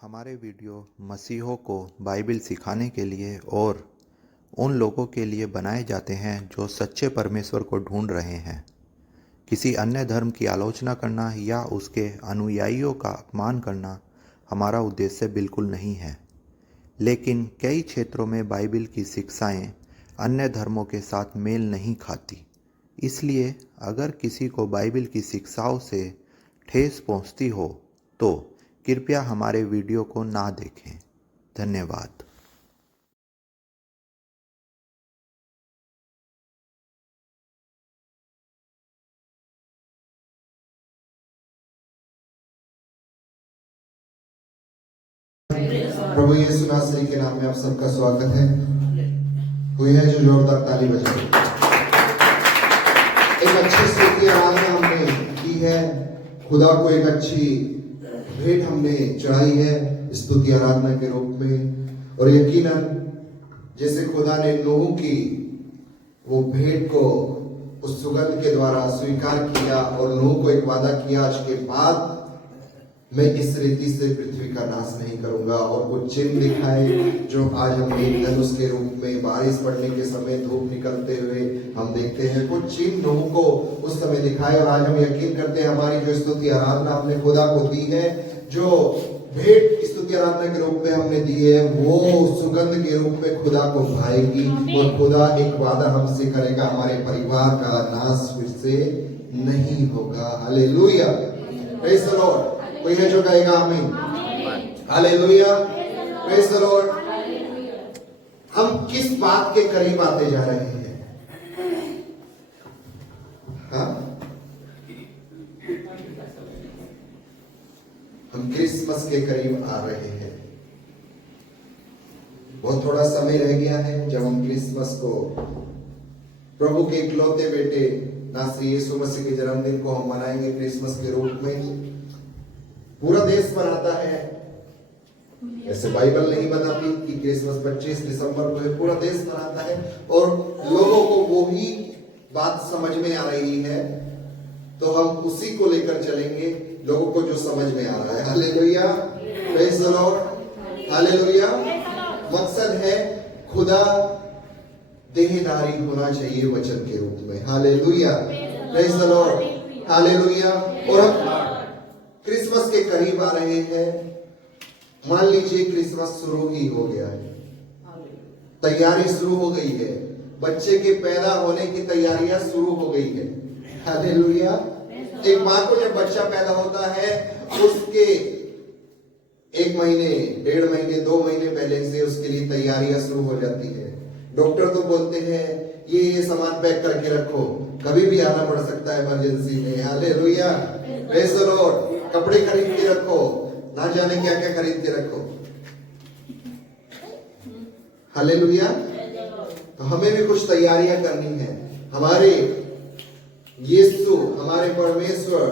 हमारे वीडियो मसीहों को बाइबिल सिखाने के लिए और उन लोगों के लिए बनाए जाते हैं जो सच्चे परमेश्वर को ढूंढ रहे हैं। किसी अन्य धर्म की आलोचना करना या उसके अनुयायियों का अपमान करना हमारा उद्देश्य बिल्कुल नहीं है। लेकिन कई क्षेत्रों में बाइबिल की शिक्षाएं अन्य धर्मों के साथ मेल नहीं खाती। इसलिए अगर किसी को बाइबिल की शिक्षाओं से ठेस पहुंचती हो तो कृपया हमारे वीडियो को ना देखें। धन्यवाद। प्रभु यीशु नासरी के नाम में आप सबका स्वागत है। कोई है जो जोरदार ताली बजाए? एक अच्छी स्तुति आराधना हमने की है, खुदा को एक अच्छी भेंट हमने चढ़ाई है स्तुति आराधना के रूप में। और यकीनन जैसे खुदा ने नूह की वो भेंट को उस सुगंध के द्वारा स्वीकार किया और नूह को एक वादा किया, आज के बाद मैं इस रीति से पृथ्वी का नाश नहीं करूंगा, और कुछ चिन्ह दिखाए जो आज हम धनुष के रूप में बारिश पड़ने के समय धूप निकलते हुए हम देखते हैं। कुछ चिन्ह नूह को उस समय दिखाए और आज हम यकीन करते हैं हमारी जो स्तुति आराधना हमने खुदा को दी है, जो भेंट स्तुति आराधना के रूप में हमने दी है, वो सुगंध के रूप में खुदा को भाएगी और खुदा एक वादा हमसे करेगा, हमारे परिवार का नाश फिर से नहीं होगा। Hallelujah, praise the Lord. कोई है जो कहेगा आमीन? Hallelujah, praise the Lord. हम किस बात के करीब आते जा रहे हैं? हाँ? हम क्रिसमस के करीब आ रहे हैं। बहुत थोड़ा समय रह गया है जब हम क्रिसमस को, प्रभु के इकलौते बेटे नासरी यीशु मसीह के जन्मदिन को हम मनाएंगे क्रिसमस के रूप में। पूरा देश मनाता है, ऐसे बाइबल नहीं बताती कि क्रिसमस 25 दिसंबर को है, पूरा देश मनाता है और लोगों को वो ही बात समझ में आ रही है, तो हम उसी को लेकर चलेंगे, लोगों को जो समझ में आ रहा है। Hallelujah, praise the lord, hallelujah. मकसद है खुदा देहधारी होना चाहिए वचन के रूप में। Hallelujah, praise the lord, hallelujah. और हम क्रिसमस के करीब आ रहे हैं। मान लीजिए क्रिसमस शुरू ही हो गया है, तैयारी शुरू हो गई है, बच्चे के पैदा होने की तैयारियां शुरू हो गई है। हालेलुया। एक माँ को जब बच्चा पैदा होता है, उसके 1 महीने, 1.5 महीने, 2 महीने पहले से उसके लिए तैयारियां शुरू हो जाती है। डॉक्टर तो बोलते हैं ये सामान पैक करके रखो, कभी भी आना पड़ सकता है इमरजेंसी में। Hallelujah, praise the Lord. कपड़े खरीद के रखो, ना जाने क्या क्या खरीद के रखो। हालेलुया। तो हमें भी कुछ तैयारियां करनी है। हमारे यीशु, हमारे परमेश्वर,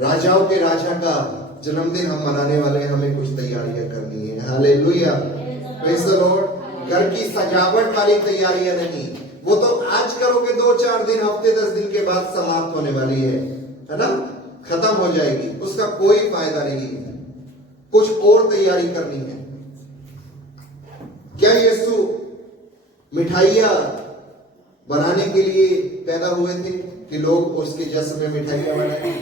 राजाओं के राजा का जन्मदिन हम मनाने वाले हैं, हमें कुछ तैयारियां करनी है। Hallelujah, praise the Lord. घर की सजावट वाली तैयारियां नहीं, वो तो आज करोगे, 2-4 दिन, हफ्ते 10 दिन के बाद समाप्त होने वाली है ना, खत्म हो जाएगी, उसका कोई फायदा नहीं है। कुछ और तैयारी करनी है। क्या यीशु मिठाइयां बनाने के लिए पैदा हुए थे कि लोग उसके जश्न में मिठाइयां बनाए?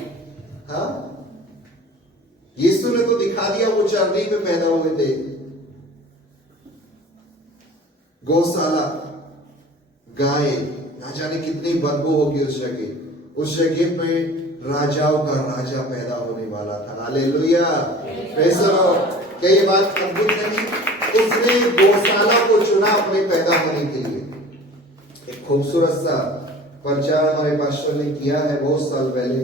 हाँ, यीशु ने तो दिखा दिया, वो चरनी में पैदा हुए थे। गौशाला, गाय, ना जाने कितनी बदबू होगी उस जगह। उस जगह पे राजाओं का राजा पैदा होने वाला था। Hallelujah, praise the Lord. क्या ये बात अद्भुत नहीं? उसने गौशाला को चुना अपने पैदा होने के लिए। एक खूबसूरत सा प्रचार हमारे पास्टर ने किया है बहुत साल पहले।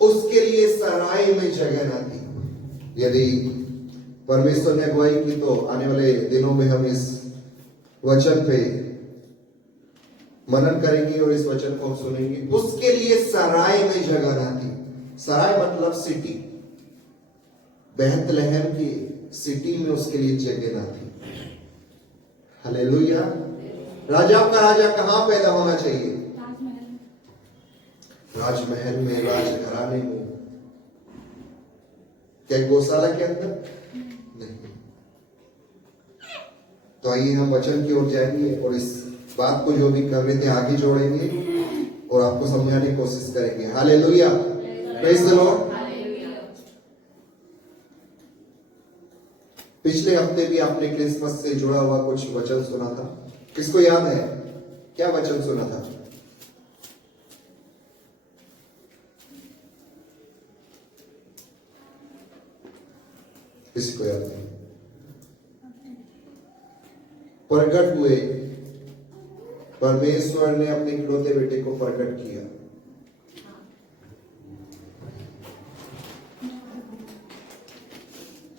उसके लिए सराय में जगह ना थी। यदि परमेश्वर ने अगुवाई की तो आने वाले दिनों में हम इस वचन पे मनन करेंगे और इस वचन को हम सुनेंगे। उसके लिए सराय में जगह ना थी। सराय मतलब सिटी। बेथलेहम की सिटी में उसके लिए जगह ना थी। हालेलुया। राजाओं का राजा कहां पैदा होना चाहिए? राजमहल में, राजघराने में। क्या गौशाला के अंदर? नहीं। तो आइए हम वचन की ओर जाएंगे और इस बात को जो भी कर रहे थे आगे जोड़ेंगे और आपको समझाने की कोशिश करेंगे। Hallelujah, praise the Lord. पिछले हफ्ते भी आपने क्रिसमस से जुड़ा हुआ कुछ वचन सुना था। किसको याद है क्या वचन सुना था? किसको याद नहीं? प्रकट हुए, परमेश्वर ने अपने इकलौते बेटे को प्रकट किया।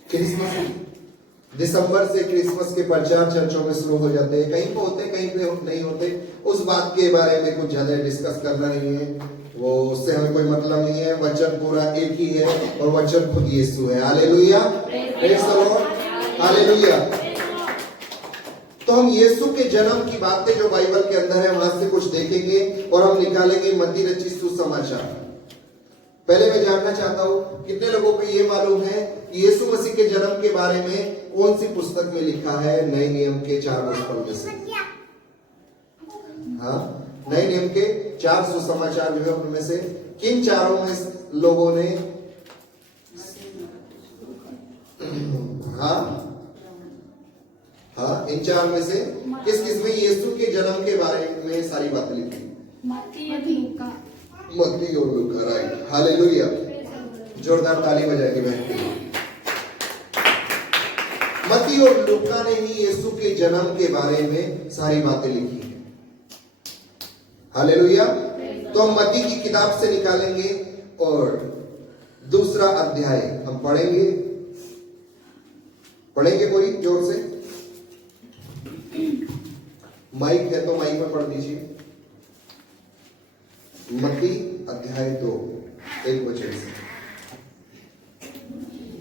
क्रिसमस दिसंबर से क्रिसमस के प्रचार चर्चों में शुरू हो जाते हैं। कहीं पे होते, कहीं पे नहीं होते। उस बात के बारे में कुछ ज्यादा डिस्कस करना नहीं है, वो उससे हमें कोई मतलब नहीं है। वचन पूरा एक ही है और वचन खुद यीशु है। Hallelujah, praise the lord, hallelujah. तो हम यीशु के जन्म की बातें जो बाइबल के अंदर है वहां से कुछ देखेंगे और हम निकालेंगे मत्ती रचित सुसमाचार। पहले मैं जानना चाहता हूं कितने लोगों को ये मालूम है कि यीशु मसीह के जन्म के बारे में कौन सी पुस्तक में लिखा है? नए नियम के 4 गोस्पेल में से। हाँ, नए नियम के 4 सुसमाचार जो है उनमें से किन चारों में लोगों ने हाँ इन 4 में से किस किस में यीशु के जन्म के बारे में सारी बातें लिखी? मत्ती और लूका, राइट। हालेलुया, जोरदार ताली बजाएंगे बहन के लिए। मत्ती और लूका ने ही यीशु के जन्म के बारे में सारी बातें लिखी हैं। हालेलुया। तो हम मत्ती की किताब से निकालेंगे और दूसरा अध्याय हम पढ़ेंगे। पढ़ेंगे कोई जोर से? माइक है तो माइक में पढ़ दीजिए। मत्ती अध्याय 2 1 वचन से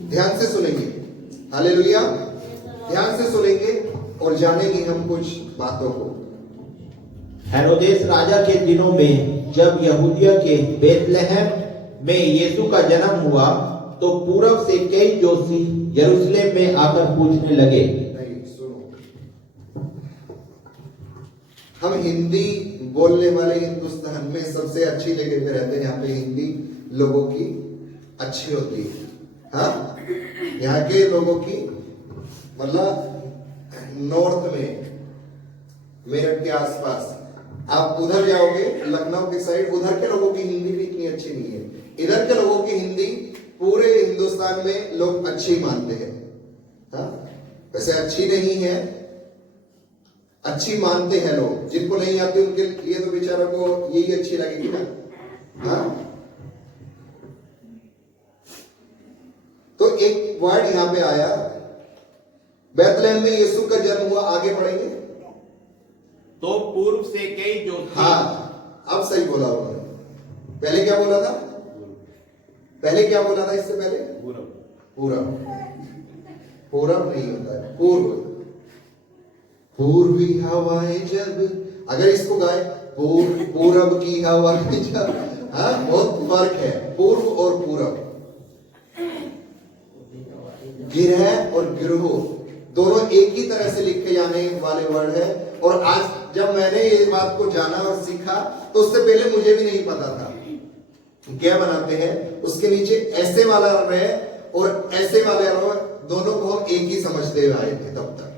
ध्यान से सुनेंगे। हालेलुया, ध्यान से सुनेंगे और जानेंगे हम कुछ बातों को। हेरोदेस राजा के दिनों में जब यहूदिया के बेथलेहम में यीशु का जन्म हुआ तो पूरब से कई जोशी यरूशलेम में आकर पूछने लगे। नहीं, सुनो, हम हिंदी बोलने वाले हिंदुस्तान में सबसे अच्छी जगह पे रहते हैं। यहाँ पे हिंदी लोगों की अच्छी होती है। हाँ, यहाँ के लोगों की मतलब नॉर्थ में, मेरठ के आसपास आप उधर जाओगे, लखनऊ के साइड, उधर के लोगों की हिंदी भी इतनी अच्छी नहीं है। इधर के लोगों की हिंदी पूरे हिंदुस्तान में लोग अच्छी मानते हैं। हाँ, वैसे अच्छी नहीं है, अच्छी मानते हैं लोग। जिनको नहीं आती उनके लिए तो बेचारों को यही अच्छी लगेगी ना। हाँ, तो एक वर्ड यहां पे आया, बेथलेहम में यीशु का जन्म हुआ। आगे बढ़ेंगे। तो पूर्व से कई जोशी। हाँ, अब सही बोला उन्होंने। पहले क्या बोला था? पहले क्या बोला था? इससे पहले पूरब। पूरब नहीं होता है, पूर्व। पूर्वी हवाएं जब, अगर इसको गाए पूरब की हवाएं जब, हाँ, बहुत फर्क है पूर्व और पूरब। गिरह और गिरोह दोनों एक ही तरह से लिखे जाने वाले वर्ड है। और आज जब मैंने ये बात को जाना और सीखा तो उससे पहले मुझे भी नहीं पता था। क्या बनाते हैं उसके नीचे ऐसे वाला रह और ऐसे वाले रह, दोनों को हम एक ही समझते हुए आए थे तब तक,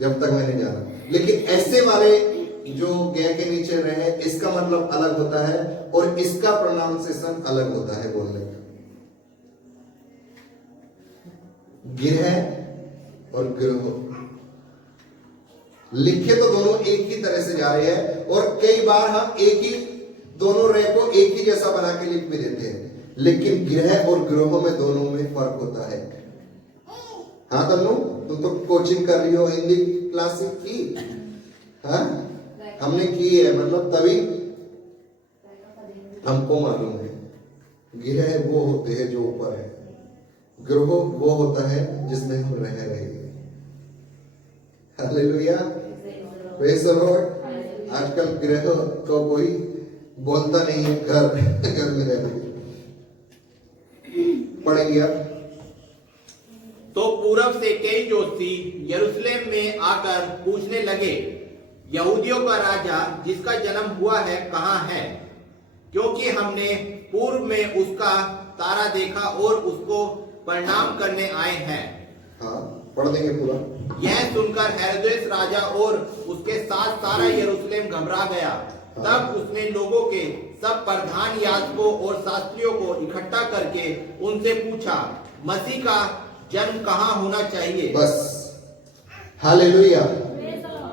जब तक मैंने जाना। लेकिन ऐसे वाले जो गे के नीचे रहे, इसका मतलब अलग होता है और इसका प्रोनाउंसिएशन अलग होता है बोलने का। गिरह और गिरोह लिखे तो दोनों एक ही तरह से जा रहे हैं और कई बार हम एक ही दोनों रे को एक ही जैसा बना के लिख भी देते हैं। लेकिन गिरह और गिरोह में दोनों में फर्क होता है। हाँ तन्नू, तुम तो कोचिंग कर रही हो, हिंदी क्लासेस की? हाँ, हमने की है, मतलब तभी हमको मालूम है। गिरह वो होते हैं जो ऊपर है, गिरोह वो होता है जिसमें हम रह रहे हैं। Hallelujah, praise the Lord. आजकल गिरह को कोई बोलता नहीं है, घर में रहते। पढ़ेंगे आप तो पूरब से कई जोशी यरूशलेम में आकर पूछने लगे, यहूदियों का राजा जिसका जन्म हुआ है कहाँ है? क्योंकि हमने पूर्व में उसका तारा देखा और उसको प्रणाम करने आए हैं। हाँ, पढ़ देंगे पूरा। यह सुनकर हेरोदेस राजा और उसके साथ सारा यरूशलेम घबरा गया। तब उसने लोगों के सब प्रधान याजकों और शास्त्रियों को इकट्ठा करके उनसे पूछा, मसीह का जन्म कहाँ होना चाहिए? बस, हालेलुया,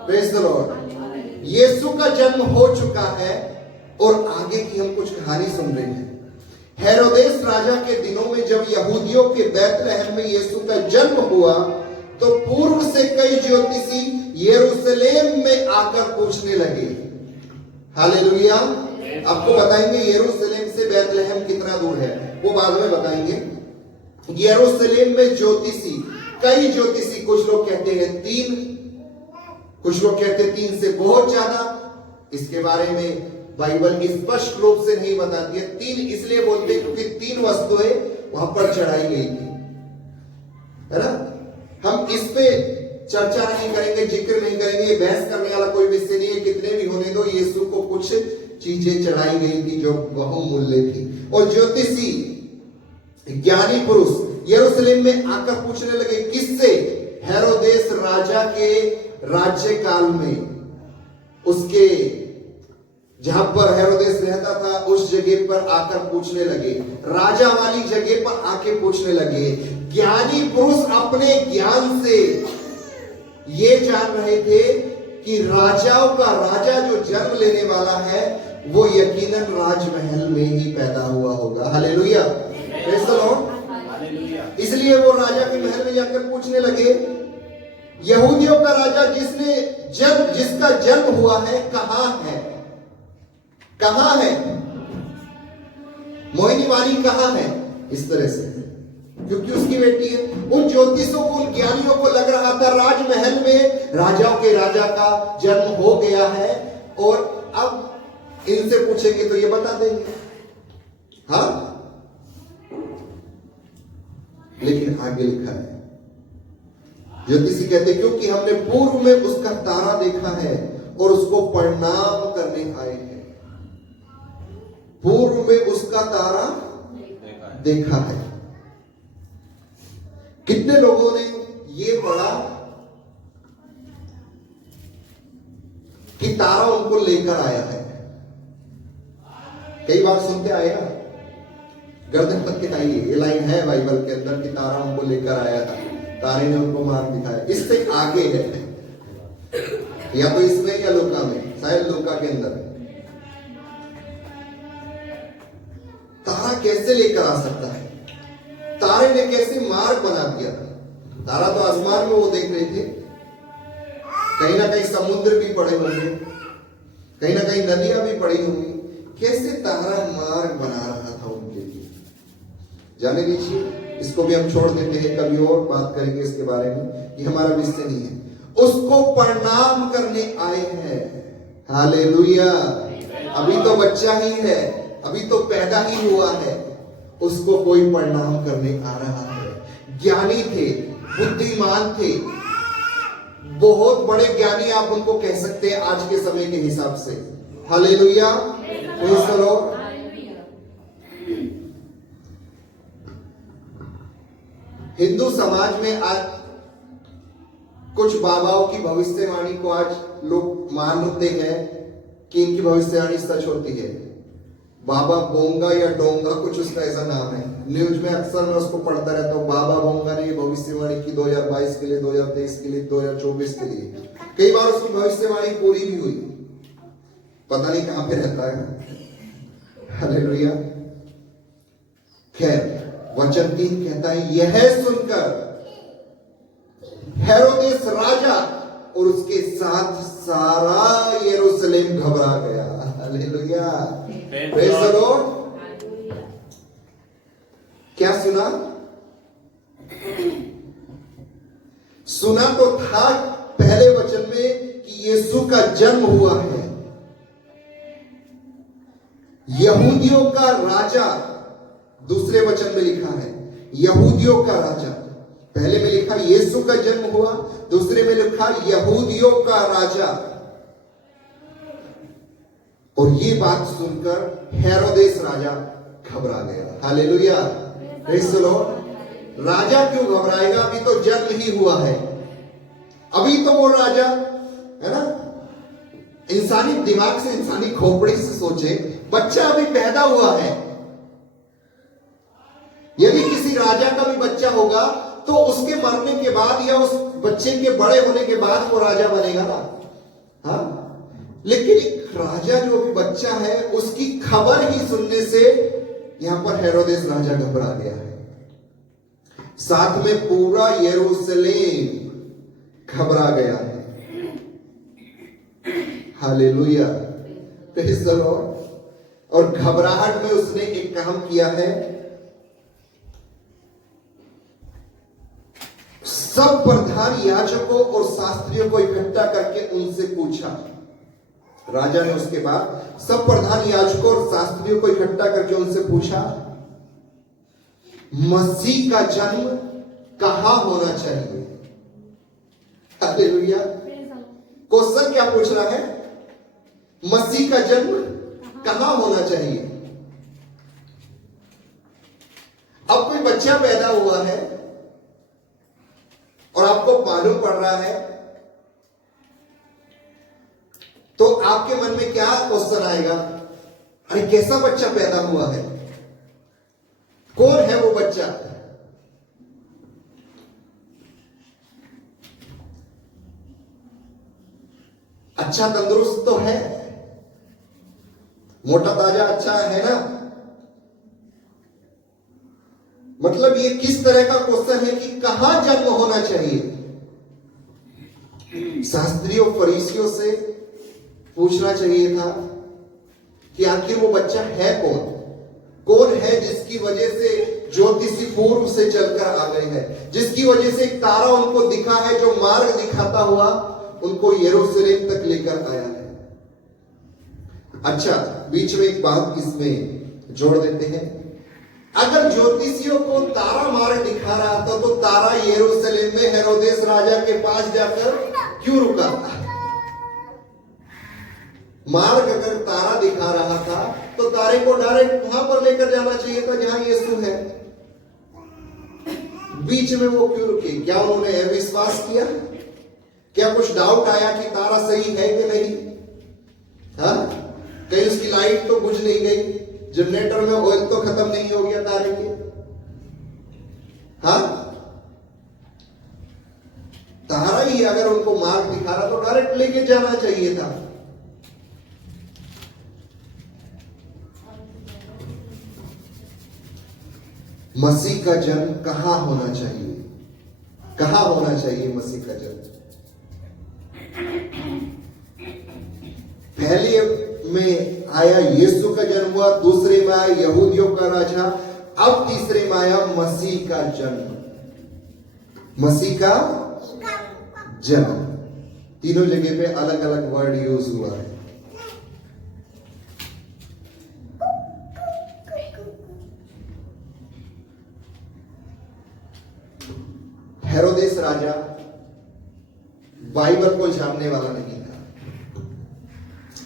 प्रेज द लॉर्ड। यीशु का जन्म हो चुका है और आगे की हम कुछ कहानी सुन रहे हैं। हेरोदेस राजा के दिनों में जब यहूदियों के बैतलहम में यीशु का जन्म हुआ तो पूर्व से कई ज्योतिषी यरूशलेम में आकर पूछने लगे। हालेलुया। आपको बताएंगे यरूशलेम से बैतलहम कितना दूर है, वो बाद में बताएंगे। यरूशलेम में ज्योतिषी, कई ज्योतिषी, कुछ लोग कहते हैं 3, कुछ लोग कहते हैं 3 से बहुत ज्यादा। इसके बारे में बाइबल की स्पष्ट रूप से नहीं बताती है। 3 इसलिए बोलते हैं क्योंकि 3 वस्तुएं वहां पर चढ़ाई गई थी, है ना। हम इस पे चर्चा नहीं करेंगे, जिक्र नहीं करेंगे, बहस करने वाला कोई विषय नहीं है। कितने भी होने दो, यीशु को कुछ चीजें चढ़ाई गई थी जो बहुमूल्य थी। और ज्योतिषी, ज्ञानी पुरुष यरूशलेम में आकर पूछने लगे, किससे? हेरोदेस राजा के राज्य काल में, उसके जहां पर हेरोदेस रहता था उस जगह पर आकर पूछने लगे, राजा वाली जगह पर आके पूछने लगे। ज्ञानी पुरुष अपने ज्ञान से ये जान रहे थे कि राजाओं का राजा जो जन्म लेने वाला है वो यकीनन राजमहल में ही पैदा हुआ होगा। Hallelujah, praise the Lord. इसलिए वो राजा के महल में जाकर पूछने लगे, यहूदियों का राजा जिसका जन्म हुआ है कहां है? कहां है? मोहिनी वाली कहां है? इस तरह से, क्योंकि उसकी बेटी है। उन ज्योतिषों को, उन ज्ञानियों को लग रहा था राजमहल में राजाओं के राजा का जन्म हो गया है और अब इनसे पूछेंगे तो ये बता देंगे। हाँ, लेकिन आगे लिखा है, ज्योतिषी कहते क्योंकि हमने पूर्व में उसका तारा देखा है और उसको प्रणाम करने आए हैं। पूर्व में उसका तारा देखा है। कितने लोगों ने ये पढ़ा कि तारा उनको लेकर आया है? कई बार सुनते आए ना, गर्दन पक के आइए, ये लाइन है बाइबल के अंदर कि तारा उनको लेकर आया था, तारे ने उनको मार्ग दिखाया। इससे आगे है, या तो इसमें या लूका में, शायद लूका के अंदर। तारा कैसे लेकर आ सकता है? तारे ने कैसे मार्ग बना दिया? तारा तो आसमान में वो देख रहे थे, कहीं ना कहीं समुद्र भी पड़े होंगे, कहीं ना कहीं नदियां भी पड़ी होंगी। कैसे तारा मार्ग बना रहा था उनके लिए? जाने दीजिए, इसको भी हम छोड़ देते हैं, कभी और बात करेंगे इसके बारे में, ये हमारा विषय नहीं है। उसको प्रणाम करने आए हैं। हालेलुया। अभी तो बच्चा ही है, अभी तो पैदा ही हुआ है, उसको कोई प्रणाम करने आ रहा है। ज्ञानी थे, बुद्धिमान थे, बहुत बड़े ज्ञानी आप उनको कह सकते हैं आज के समय के हिसाब से। Hallelujah, praise the Lord. Hindu समाज में आज कुछ बाबाओं की भविष्यवाणी को आज लोग मानते हैं कि इनकी भविष्यवाणी सच होती है। बाबा बोंगा या डोंगा, कुछ उसका ऐसा नाम है। न्यूज में अक्सर मैं उसको पढ़ता रहता हूँ। बाबा बोंगा ने ये भविष्यवाणी की 2022 के लिए, 2023 के लिए, 2024 के लिए। कई बार उसकी भविष्यवाणी पूरी भी हुई, पता नहीं कहां पे रहता है। हालेलुया। खैर, वचन 3 कहता है, यह सुनकर हेरोदेस राजा और उसके साथ सारा यरूशलेम घबरा गया। Hallelujah, praise the Lord. क्या सुना? सुना तो था पहले वचन में कि यीशु का जन्म हुआ है, यहूदियों का राजा। दूसरे वचन में लिखा है यहूदियों का राजा। पहले में लिखा यीशु का जन्म हुआ, दूसरे में लिखा यहूदियों का राजा। और ये बात सुनकर हेरोदेस राजा घबरा गया। Hallelujah, praise the lord. राजा क्यों घबराएगा? अभी तो जन्म ही हुआ है, अभी तो वो राजा है ना। इंसानी दिमाग से, इंसानी खोपड़ी से सोचे, बच्चा अभी पैदा हुआ है। यदि किसी राजा का भी बच्चा होगा तो उसके मरने के बाद या उस बच्चे के बड़े होने के बाद वो राजा बनेगा ना। हाँ, लेकिन एक राजा जो भी बच्चा है उसकी खबर ही सुनने से यहां पर हेरोदेस राजा घबरा गया है। साथ में पूरा यरूशलेम घबरा गया है। Hallelujah, praise the lord. और घबराहट में उसने एक काम किया है, सब प्रधान याजकों और शास्त्रियों को इकट्ठा करके उनसे पूछा। राजा ने उसके बाद सब प्रधान याजकों और शास्त्रियों को इकट्ठा करके उनसे पूछा, मसीह का जन्म कहां होना चाहिए? हालेलुया। क्वेश्चन क्या पूछ रहा है? मसीह का जन्म कहां होना चाहिए? अब कोई बच्चा पैदा हुआ है और आपको मालूम पड़ रहा है, तो आपके मन में क्या क्वेश्चन आएगा? अरे कैसा बच्चा पैदा हुआ है? कौन है वो बच्चा? अच्छा तंदुरुस्त तो है, मोटा ताजा अच्छा है ना। मतलब ये किस तरह का क्वेश्चन है कि कहां जन्म होना चाहिए? शास्त्रियों फरीसियों से पूछना चाहिए था कि आखिर वो बच्चा है कौन? कौन है जिसकी वजह से ज्योतिषी पूर्व से चलकर आ गए हैं, जिसकी वजह से एक तारा उनको दिखा है जो मार्ग दिखाता हुआ उनको यरूशलेम तक लेकर आया है। अच्छा, बीच में एक बात इसमें जोड़ देते हैं। अगर ज्योतिषियों को तारा मार्ग दिखा रहा था तो तारा यरूशलेम में हेरोदेस राजा के पास जाकर क्यों रुका था? मार्ग अगर तारा दिखा रहा था तो तारे को डायरेक्ट वहां पर लेकर जाना चाहिए था जहां यीशु है। बीच में वो क्यों रुके? क्या उन्होंने अविश्वास किया? क्या कुछ डाउट आया कि तारा सही है कि नहीं? हाँ, कहीं उसकी लाइट तो बुझ नहीं गई, जनरेटर में ऑयल तो खत्म नहीं हो गया तारे के? हाँ, तारा ही अगर उनको मार्ग दिखा रहा तो डायरेक्ट लेके जाना चाहिए था। मसीह का जन्म कहां होना चाहिए? कहां होना चाहिए मसीह का जन्म? पहले में आया यीशु का जन्म हुआ, दूसरे में आया यहूदियों का राजा, अब तीसरे में आया मसीह का जन्म। मसीह का जन्म, तीनों जगह पे अलग अलग वर्ड यूज हुआ है। हेरोदेस राजा बाइबल को जानने वाला नहीं था।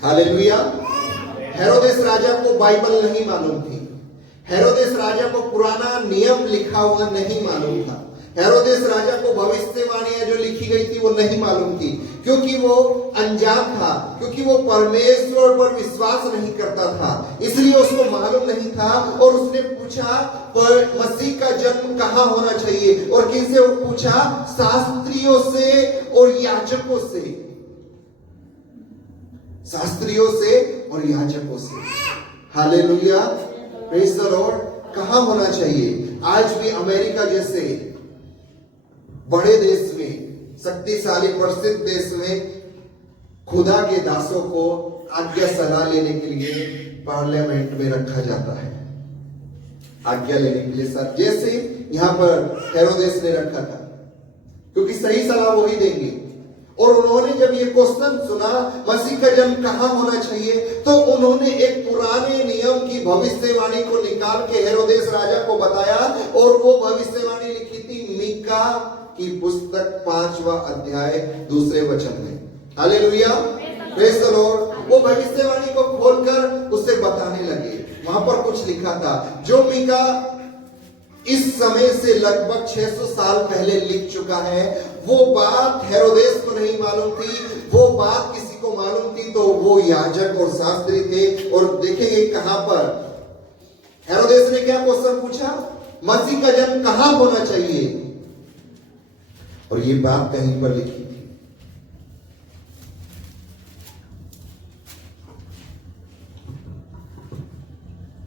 हालेलुया। हेरोदेस राजा को बाइबल नहीं मालूम थी। हेरोदेस राजा को पुराना नियम लिखा हुआ नहीं मालूम था। हेरोदेस राजा को भविष्यवाणियां जो लिखी गई थी वो नहीं मालूम थी, क्योंकि वो अनजान था, क्योंकि वो परमेश्वर पर विश्वास नहीं करता था, इसलिए उसको मालूम नहीं था। और उसने पूछा पर मसीह का जन्म कहां होना चाहिए, और किनसे वो पूछा? शास्त्रियों से और याजकों से। शास्त्रियों से और याजकों से। Hallelujah, praise the Lord. कहां होना चाहिए? आज भी अमेरिका जैसे बड़े देश में, शक्तिशाली प्रसिद्ध देश में खुदा के दासों को आज्ञा सलाह लेने के लिए पार्लियामेंट में रखा जाता है, आज्ञा लेने के लिए। सर जैसे यहां पर हेरोदेस ने रखा था, क्योंकि सही सलाह वही देंगे। और उन्होंने जब ये क्वेश्चन सुना मसीह का जन्म कहां होना चाहिए, तो उन्होंने एक पुराने नियम की भविष्यवाणी को निकाल के हेरोदेस राजा को बताया, और वो भविष्यवाणी लिखी थी मीका मीका की पुस्तक 5वां अध्याय 2 वचन में। Hallelujah, praise the Lord. वो भविष्यवाणी को खोलकर उसे बताने लगे। वहां पर कुछ लिखा था जो मीका इस समय से लगभग 600 साल पहले लिख चुका है। वो बात हेरोदेस को नहीं मालूम थी, वो बात किसी को मालूम थी तो वो याजक और शास्त्री थे। और देखेंगे कहां पर हेरोदेस ने क्या क्वेश्चन पूछा, मसीह का जन्म कहां होना चाहिए, और ये बात कहीं पर लिखी थी।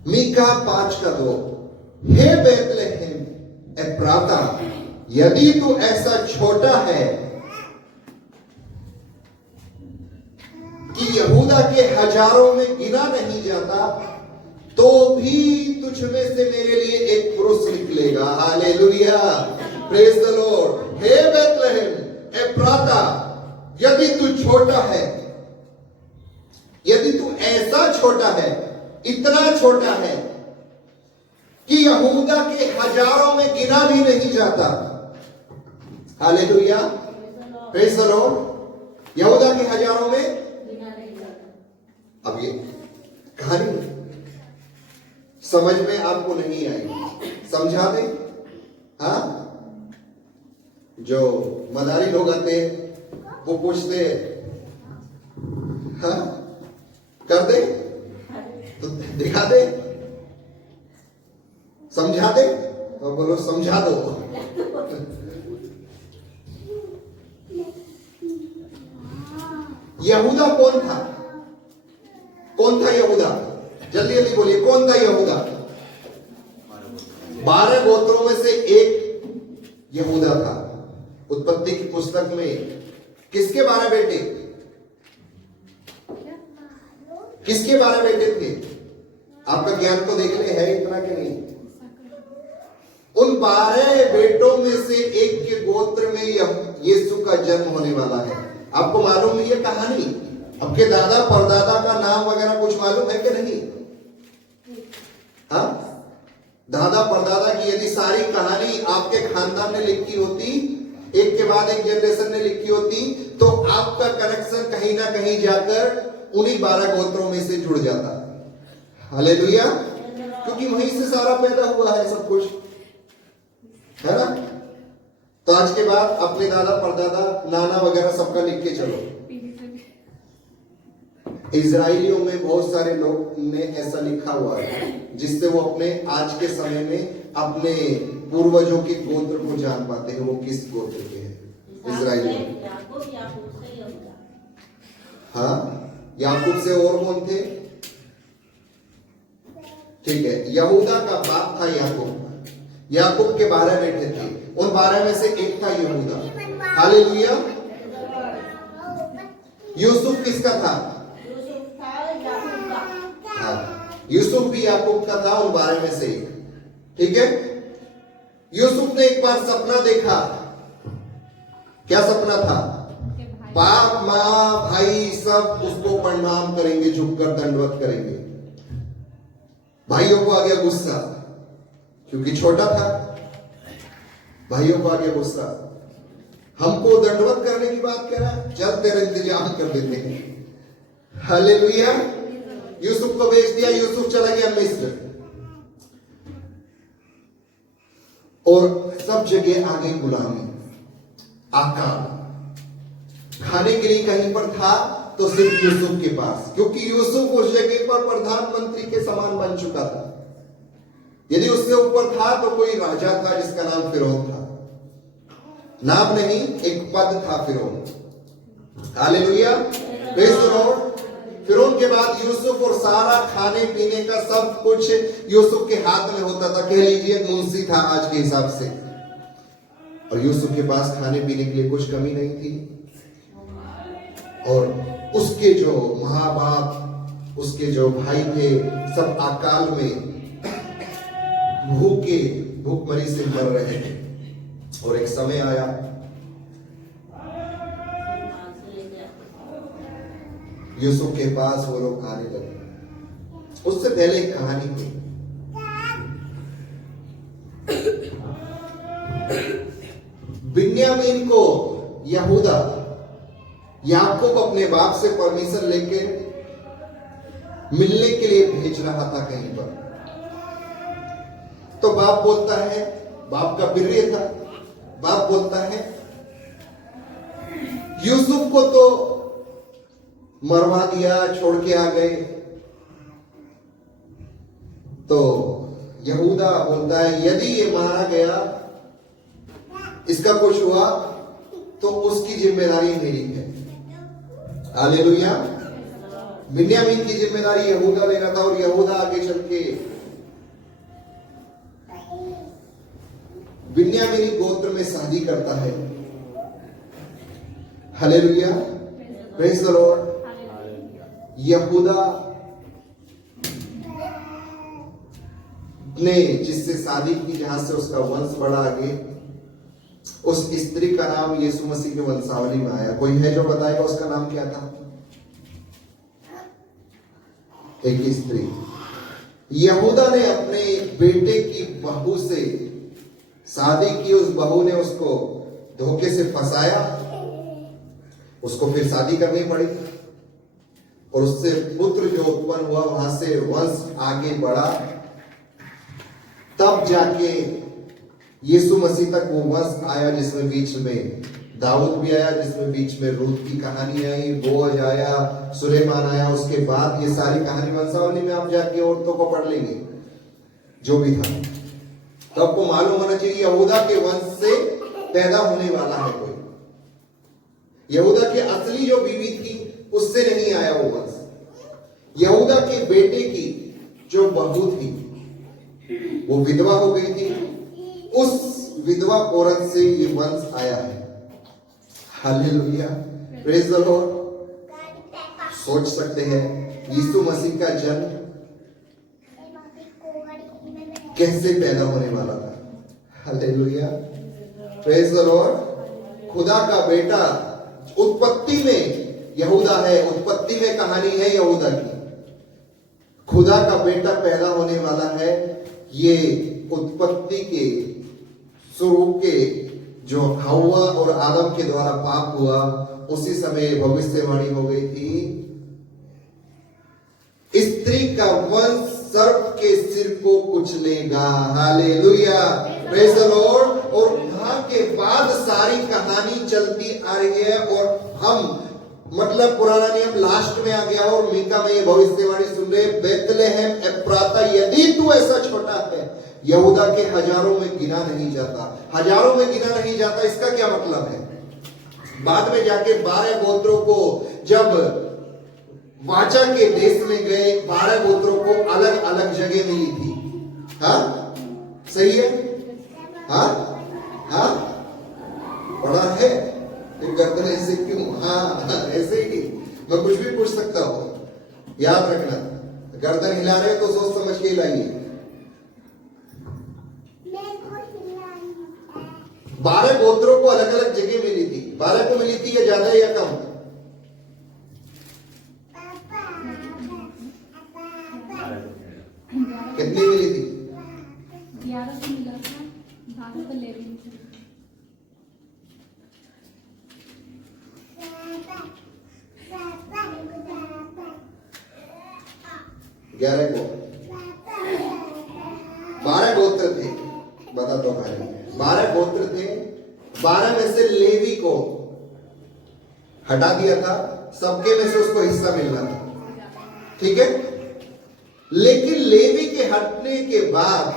मीका 5:2, हे बैतलहम एफ्राता, यदि तू ऐसा छोटा है कि यहूदा के हजारों में गिना नहीं जाता, तो भी तुझ में से मेरे लिए एक पुरुष निकलेगा। Hallelujah, praise the lord. हे बैतलहम एफ्राता, यदि तू छोटा है, यदि तू ऐसा छोटा है, इतना छोटा है कि यहूदा के हजारों में गिना भी नहीं जाता। Hallelujah, praise the Lord. यहूदा के हजारों में गिना नहीं जाता। अब ये कहानी समझ में आपको नहीं आई, समझा दे। हाँ, जो मदारी लोग आते वो पूछते हाँ कर दे तो दिखा दे, समझा दे तो बोलो समझा दो। यहूदा कौन था? कौन था यहूदा? जल्दी जल्दी बोलिए, कौन था यहूदा? 12 गोत्रों में से एक यहूदा था। उत्पत्ति की पुस्तक में किसके 12 बेटे, किसके 12 बेटे थे? आपका ज्ञान तो देखने है इतना कि नहीं? उन 12 बेटों में से एक के गोत्र में यीशु का जन्म होने वाला है। आपको मालूम है ये कहानी? आपके दादा परदादा का नाम वगैरह कुछ मालूम है कि नहीं? हाँ, दादा परदादा की यदि सारी कहानी आपके खानदान ने लिखी होती, एक के बाद एक जनरेशन ने लिखी होती, तो आपका कनेक्शन कहीं ना कहीं जाकर उन्हीं 12 गोत्रों में से जुड़ जाता। हालेलुया, क्योंकि वहीं से सारा पैदा हुआ है सब कुछ, है ना? तो आज के बाद अपने दादा परदादा नाना वगैरह सबका लिख के चलो। इजराइलियों में बहुत सारे लोग ने ऐसा लिखा हुआ है जिससे वो अपने आज के समय में अपने पूर्वजों के गोत्र को जान पाते हैं, वो किस गोत्र के हैं। इजराइलियों, हाँ, याकूब से और कौन थे? ठीक है, यहूदा का बाप था याकूब। याकूब के 12 बेटे थे, उन 12 में से एक था यहूदा। हालेलुया। यूसुफ किसका था? हाँ, यूसुफ भी याकूब का था, उन 12 में से एक। ठीक है, यूसुफ ने एक बार सपना देखा। क्या सपना था? बाप माँ भाई सब उसको प्रणाम करेंगे, झुककर दंडवत करेंगे। भाइयों को आ गया गुस्सा, क्योंकि छोटा था। भाइयों को आ गया गुस्सा, हमको दंडवत करने की बात कह रहा, चल तेरा इंतजाम कर देते हैं। हालेलुया। यूसुफ को भेज दिया, यूसुफ चला गया मिस्र, और सब जगह आ गई गुलामी, आकाल। खाने के लिए कहीं पर था तो सिर्फ यूसुफ के पास, क्योंकि यूसुफ उस जगह पर प्रधानमंत्री के समान बन चुका था। यदि उससे ऊपर था तो कोई राजा था जिसका नाम फिरौन था। नाम नहीं, एक पद था फिरौन। Hallelujah, praise the Lord. फिरौन के बाद यूसुफ, और सारा खाने पीने का सब कुछ यूसुफ के हाथ में होता था। कह लीजिए मुंशी था आज के हिसाब से। और यूसुफ के पास खाने पीने के लिए कुछ कमी नहीं थी। और उसके जो माँ बाप, उसके जो भाई थे, सब अकाल में भूखमरी से मर रहे थे। और एक समय आया, यूसुफ के पास वो लोग आने लगे। उससे पहले एक कहानी थी। बिन्यामीन को यहूदा याकूब अपने बाप से परमिशन लेके मिलने के लिए भेज रहा था कहीं पर। तो बाप बोलता है, बाप का प्रिय था, बाप बोलता है यूसुफ को तो मरवा दिया, छोड़ के आ गए। तो यहूदा बोलता है यदि ये मारा गया, इसका कुछ हुआ तो उसकी जिम्मेदारी मेरी है। हालेलुया। बिन्यामीन की जिम्मेदारी यहूदा ले रहा था और यहूदा आगे चल के बिन्यामीनी गोत्र में शादी करता है। Hallelujah, praise the Lord. यहूदा ने जिससे शादी की, जहां से उसका वंश बढ़ा आगे, उस स्त्री का नाम यीशु मसीह के वंशावली में आया। कोई है जो बताएगा उसका नाम क्या था? एक स्त्री। यहूदा ने अपने बेटे की बहू से शादी की, उस बहू ने उसको धोखे से फंसाया, उसको फिर शादी करनी पड़ी और उससे पुत्र जो उत्पन्न हुआ, वहां से वंश आगे बढ़ा। तब जाके यीशु मसीह तक वो वंश आया, जिसमें बीच में दाऊद भी आया, जिसमें बीच में रूत की कहानी आई, बोअज आया, सुलेमान आया। उसके बाद ये सारी कहानी वंशावली में आप जाके औरतों को पढ़ लेंगे जो भी था। तो आपको मालूम होना चाहिए यहूदा के वंश से पैदा होने वाला है कोई। यहूदा के असली जो बीवी थी उससे नहीं आया वो वंश। यहूदा के बेटे की जो बहू थी वो विधवा हो गई थी, उस विधवा औरत से ये वंश आया है। Hallelujah, praise the Lord. सोच सकते हैं यीशु मसीह का जन्म कैसे पैदा होने वाला था। Hallelujah, praise the Lord. खुदा का बेटा उत्पत्ति में यहूदा है, उत्पत्ति में कहानी है यहूदा की। खुदा का बेटा पैदा होने वाला है। ये उत्पत्ति के शुरू के जो हव्वा और आदम के द्वारा पाप हुआ, उसी समय भविष्यवाणी हो गई थी, स्त्री का वंश सर्प के सिर को कुचलेगा। Hallelujah, praise the lord. और वहां के बाद सारी कहानी चलती आ रही है और हम मतलब पुराना नियम लास्ट में आ गया और मीका में ये भविष्यवाणी सुन रहे, बेतलेहम एफ्राता यदि तू ऐसा छोटा है, यहूदा के हजारों में गिना नहीं जाता। हजारों में गिना नहीं जाता, इसका क्या मतलब है? बाद में जाके 12 गोत्रों को जब वाचा के देश में गए, 12 गोत्रों को अलग अलग जगह मिली थी। हाँ, सही है। हाँ हाँ, पढ़ा है। गर्दन ऐसे क्यों? हाँ, ऐसे ही। मैं कुछ भी पूछ सकता हूं, याद रखना। गर्दन हिला रहे तो सोच समझ के हिलाइए। 12 गोत्रों को अलग अलग जगह मिली थी। 12 को मिली थी या ज्यादा या कम? कितनी मिली थी? 11 को मिला था, 12 को ले रही थी। 11 को 12 गोत्र थे। बता दो भाई, 12 गोत्र थे। 12 में से लेवी को हटा दिया था, सबके में से उसको हिस्सा मिलना था। ठीक है, लेकिन लेवी के हटने के बाद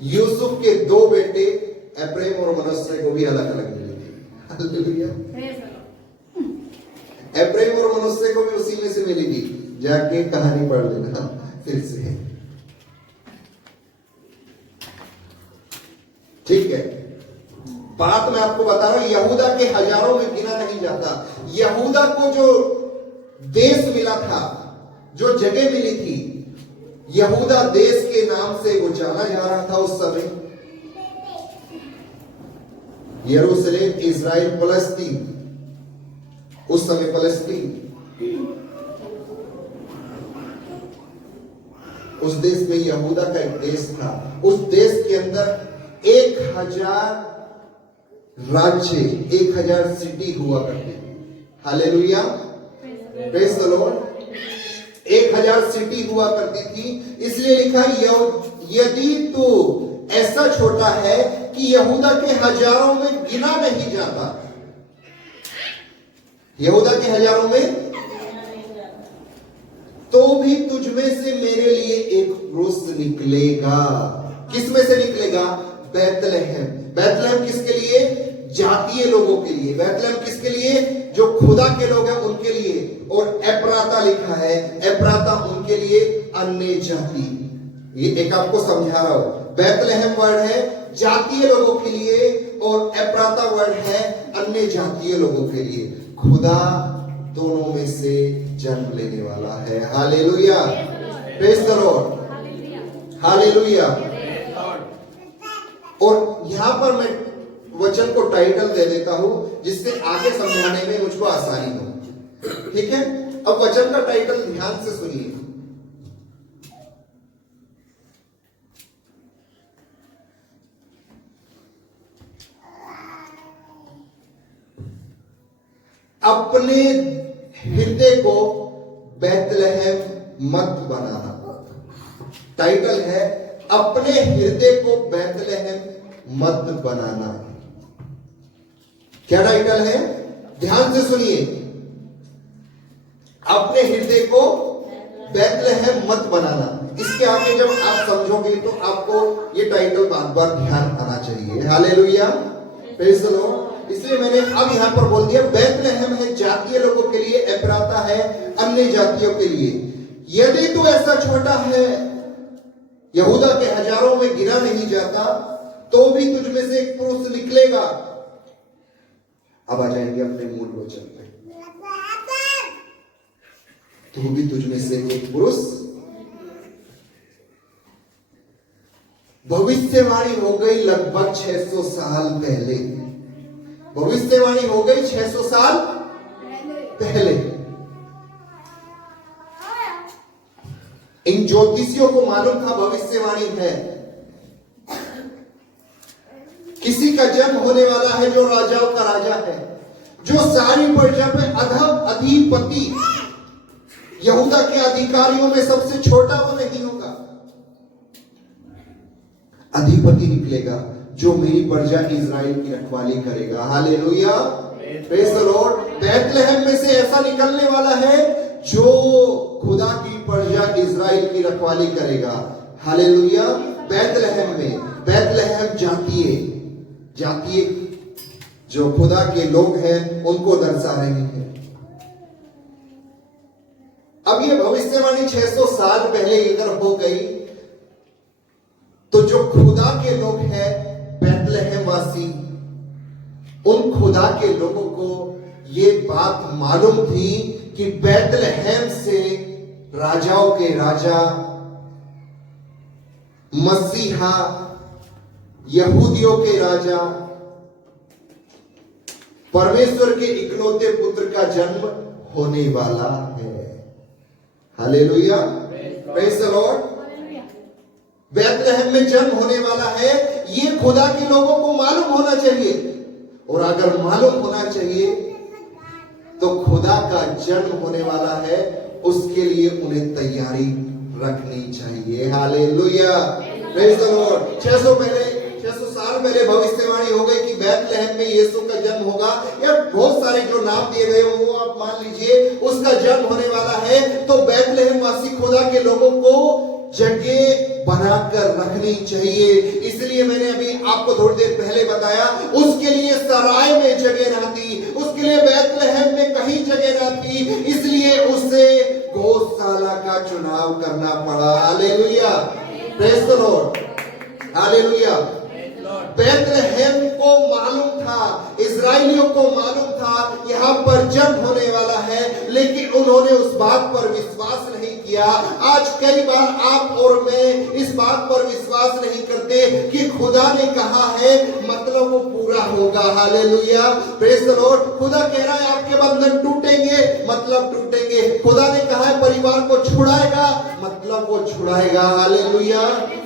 यूसुफ के 2 बेटे एफ्रेम और मनश्शे को भी अलग अलग मिले थे। हालेलुया। एफ्रेम और मनश्शे को भी उसी में से मिली थी। जाके कहानी पढ़ लेना फिर से। ठीक है, बात मैं आपको बता रहा हूं, यहूदा के हजारों में गिना नहीं जाता। यहूदा को जो देश मिला था, जो जगह मिली थी, यहूदा देश के नाम से वो जाना जा रहा था उस समय। यरूशलेम, इजराइल, फलस्तीन, उस समय फलस्तीन, उस देश में यहूदा का एक देश था। उस देश के अंदर 1000 राज्य, 1000 सिटी हुआ करती थी। Hallelujah, praise the Lord. 1000 city हुआ करती थी। इसलिए लिखा यदि तू ऐसा छोटा है कि यहूदा के हजारों में गिना नहीं जाता, यहूदा के हजारों में, तो भी तुझ में से मेरे लिए एक पुरुष निकलेगा। किस में से निकलेगा? बैतलहम। बैतलहम किसके लिए? जातीय लोगों के लिए। बैतलहम किसके लिए? जो खुदा के लोग हैं उनके लिए। और एप्राता लिखा है, एप्राता उनके लिए, अन्य जाति। ये एक आपको समझा रहा हूं। बैतलहम वर्ड है जातीय लोगों के लिए और एप्राता वर्ड है अन्य जातीय लोगों के लिए। खुदा दोनों में से जन्म लेने वाला है। Hallelujah, praise the lord, hallelujah. और यहां पर मैं वचन को टाइटल दे देता हूं जिससे आगे समझाने में मुझको आसानी हो। ठीक है, अब वचन का टाइटल ध्यान से सुनिए। अपने हृदय को बैतलहम मत बनाना। टाइटल है अपने हृदय को बैतलहम मत बनाना। क्या टाइटल है? ध्यान से सुनिए। अपने हृदय को बैतलहम मत बनाना। इसके आगे जब आप समझोगे तो आपको ये टाइटल बार बार ध्यान आना चाहिए। Hallelujah, praise the Lord. इसलिए मैंने अब यहां पर बोल दिया बैतलहम है जातीय लोगों के लिए, एप्राता है अन्य जातियों के लिए। यदि तू ऐसा छोटा है, यहूदा के हजारों में गिना नहीं जाता, तो भी तुझ में से एक पुरुष निकलेगा। अब आ जाएंगे अपने मूल वचन पे। तो भी तुझ में से एक पुरुष। भविष्यवाणी हो गई लगभग 600 साल पहले। भविष्यवाणी हो गई 600 साल पहले। इन ज्योतिषियों को मालूम था भविष्यवाणी है, किसी का जन्म होने वाला है जो राजाओं का राजा है, जो सारी प्रजा पे अधिपति, यहूदा के अधिकारियों में सबसे छोटा वो नहीं होगा, अधिपति निकलेगा जो मेरी प्रजा इजराइल की रखवाली करेगा। Hallelujah, praise the lord. Bethlehem में से ऐसा निकलने वाला है जो खुदा की प्रजा इजराइल की रखवाली करेगा। हालेलुया। बैतलहम में, बैतलहम जातीय जो खुदा के लोग हैं उनको दर्शा रहे हैं। अब ये भविष्यवाणी 600 साल पहले अगर हो गई तो जो खुदा के लोग हैं बैतलहम वासी, उन खुदा के लोगों को ये बात मालूम थी कि बैतलहम से राजाओं के राजा, मसीहा, यहूदियों के राजा, परमेश्वर के इकलौते पुत्र का जन्म होने वाला है। Hallelujah, praise the lord. Bethlehem में जन्म होने वाला है, ये खुदा के लोगों को मालूम होना चाहिए। और अगर मालूम होना चाहिए तो खुदा का जन्म होने वाला है, उसके लिए उन्हें तैयारी रखनी चाहिए। Hallelujah, praise the Lord. 600 साल पहले भविष्यवाणी हो गई कि बैतलहम में यीशु का जन्म होगा, या बहुत सारे जो नाम दिए गए वो आप मान लीजिए उसका जन्म होने वाला है। तो बैतलहम वासी खुदा के लोगों को जगह बनाकर रखनी चाहिए। इसलिए मैंने अभी आपको थोड़ी देर पहले बताया, उसके लिए सराय में जगह ना थी, उसके लिए बैतलहम में कहीं जगह ना थी, इसलिए उसे गौशाला का चुनाव करना पड़ा। Hallelujah, praise the lord, hallelujah. Bethlehem को मालूम था, इजराइलियों को मालूम था यहां पर जन्म होने वाला है, लेकिन उन्होंने उस बात पर विश्वास नहीं किया। आज कई बार आप और मैं इस बात पर विश्वास नहीं करते कि खुदा ने कहा है मतलब वो पूरा होगा। Hallelujah, praise the Lord. खुदा कह रहा है आपके बंधन टूटेंगे, मतलब टूटेंगे। खुदा ने कहा है परिवार को छुड़ाएगा, मतलब वो छुड़ाएगा। Hallelujah,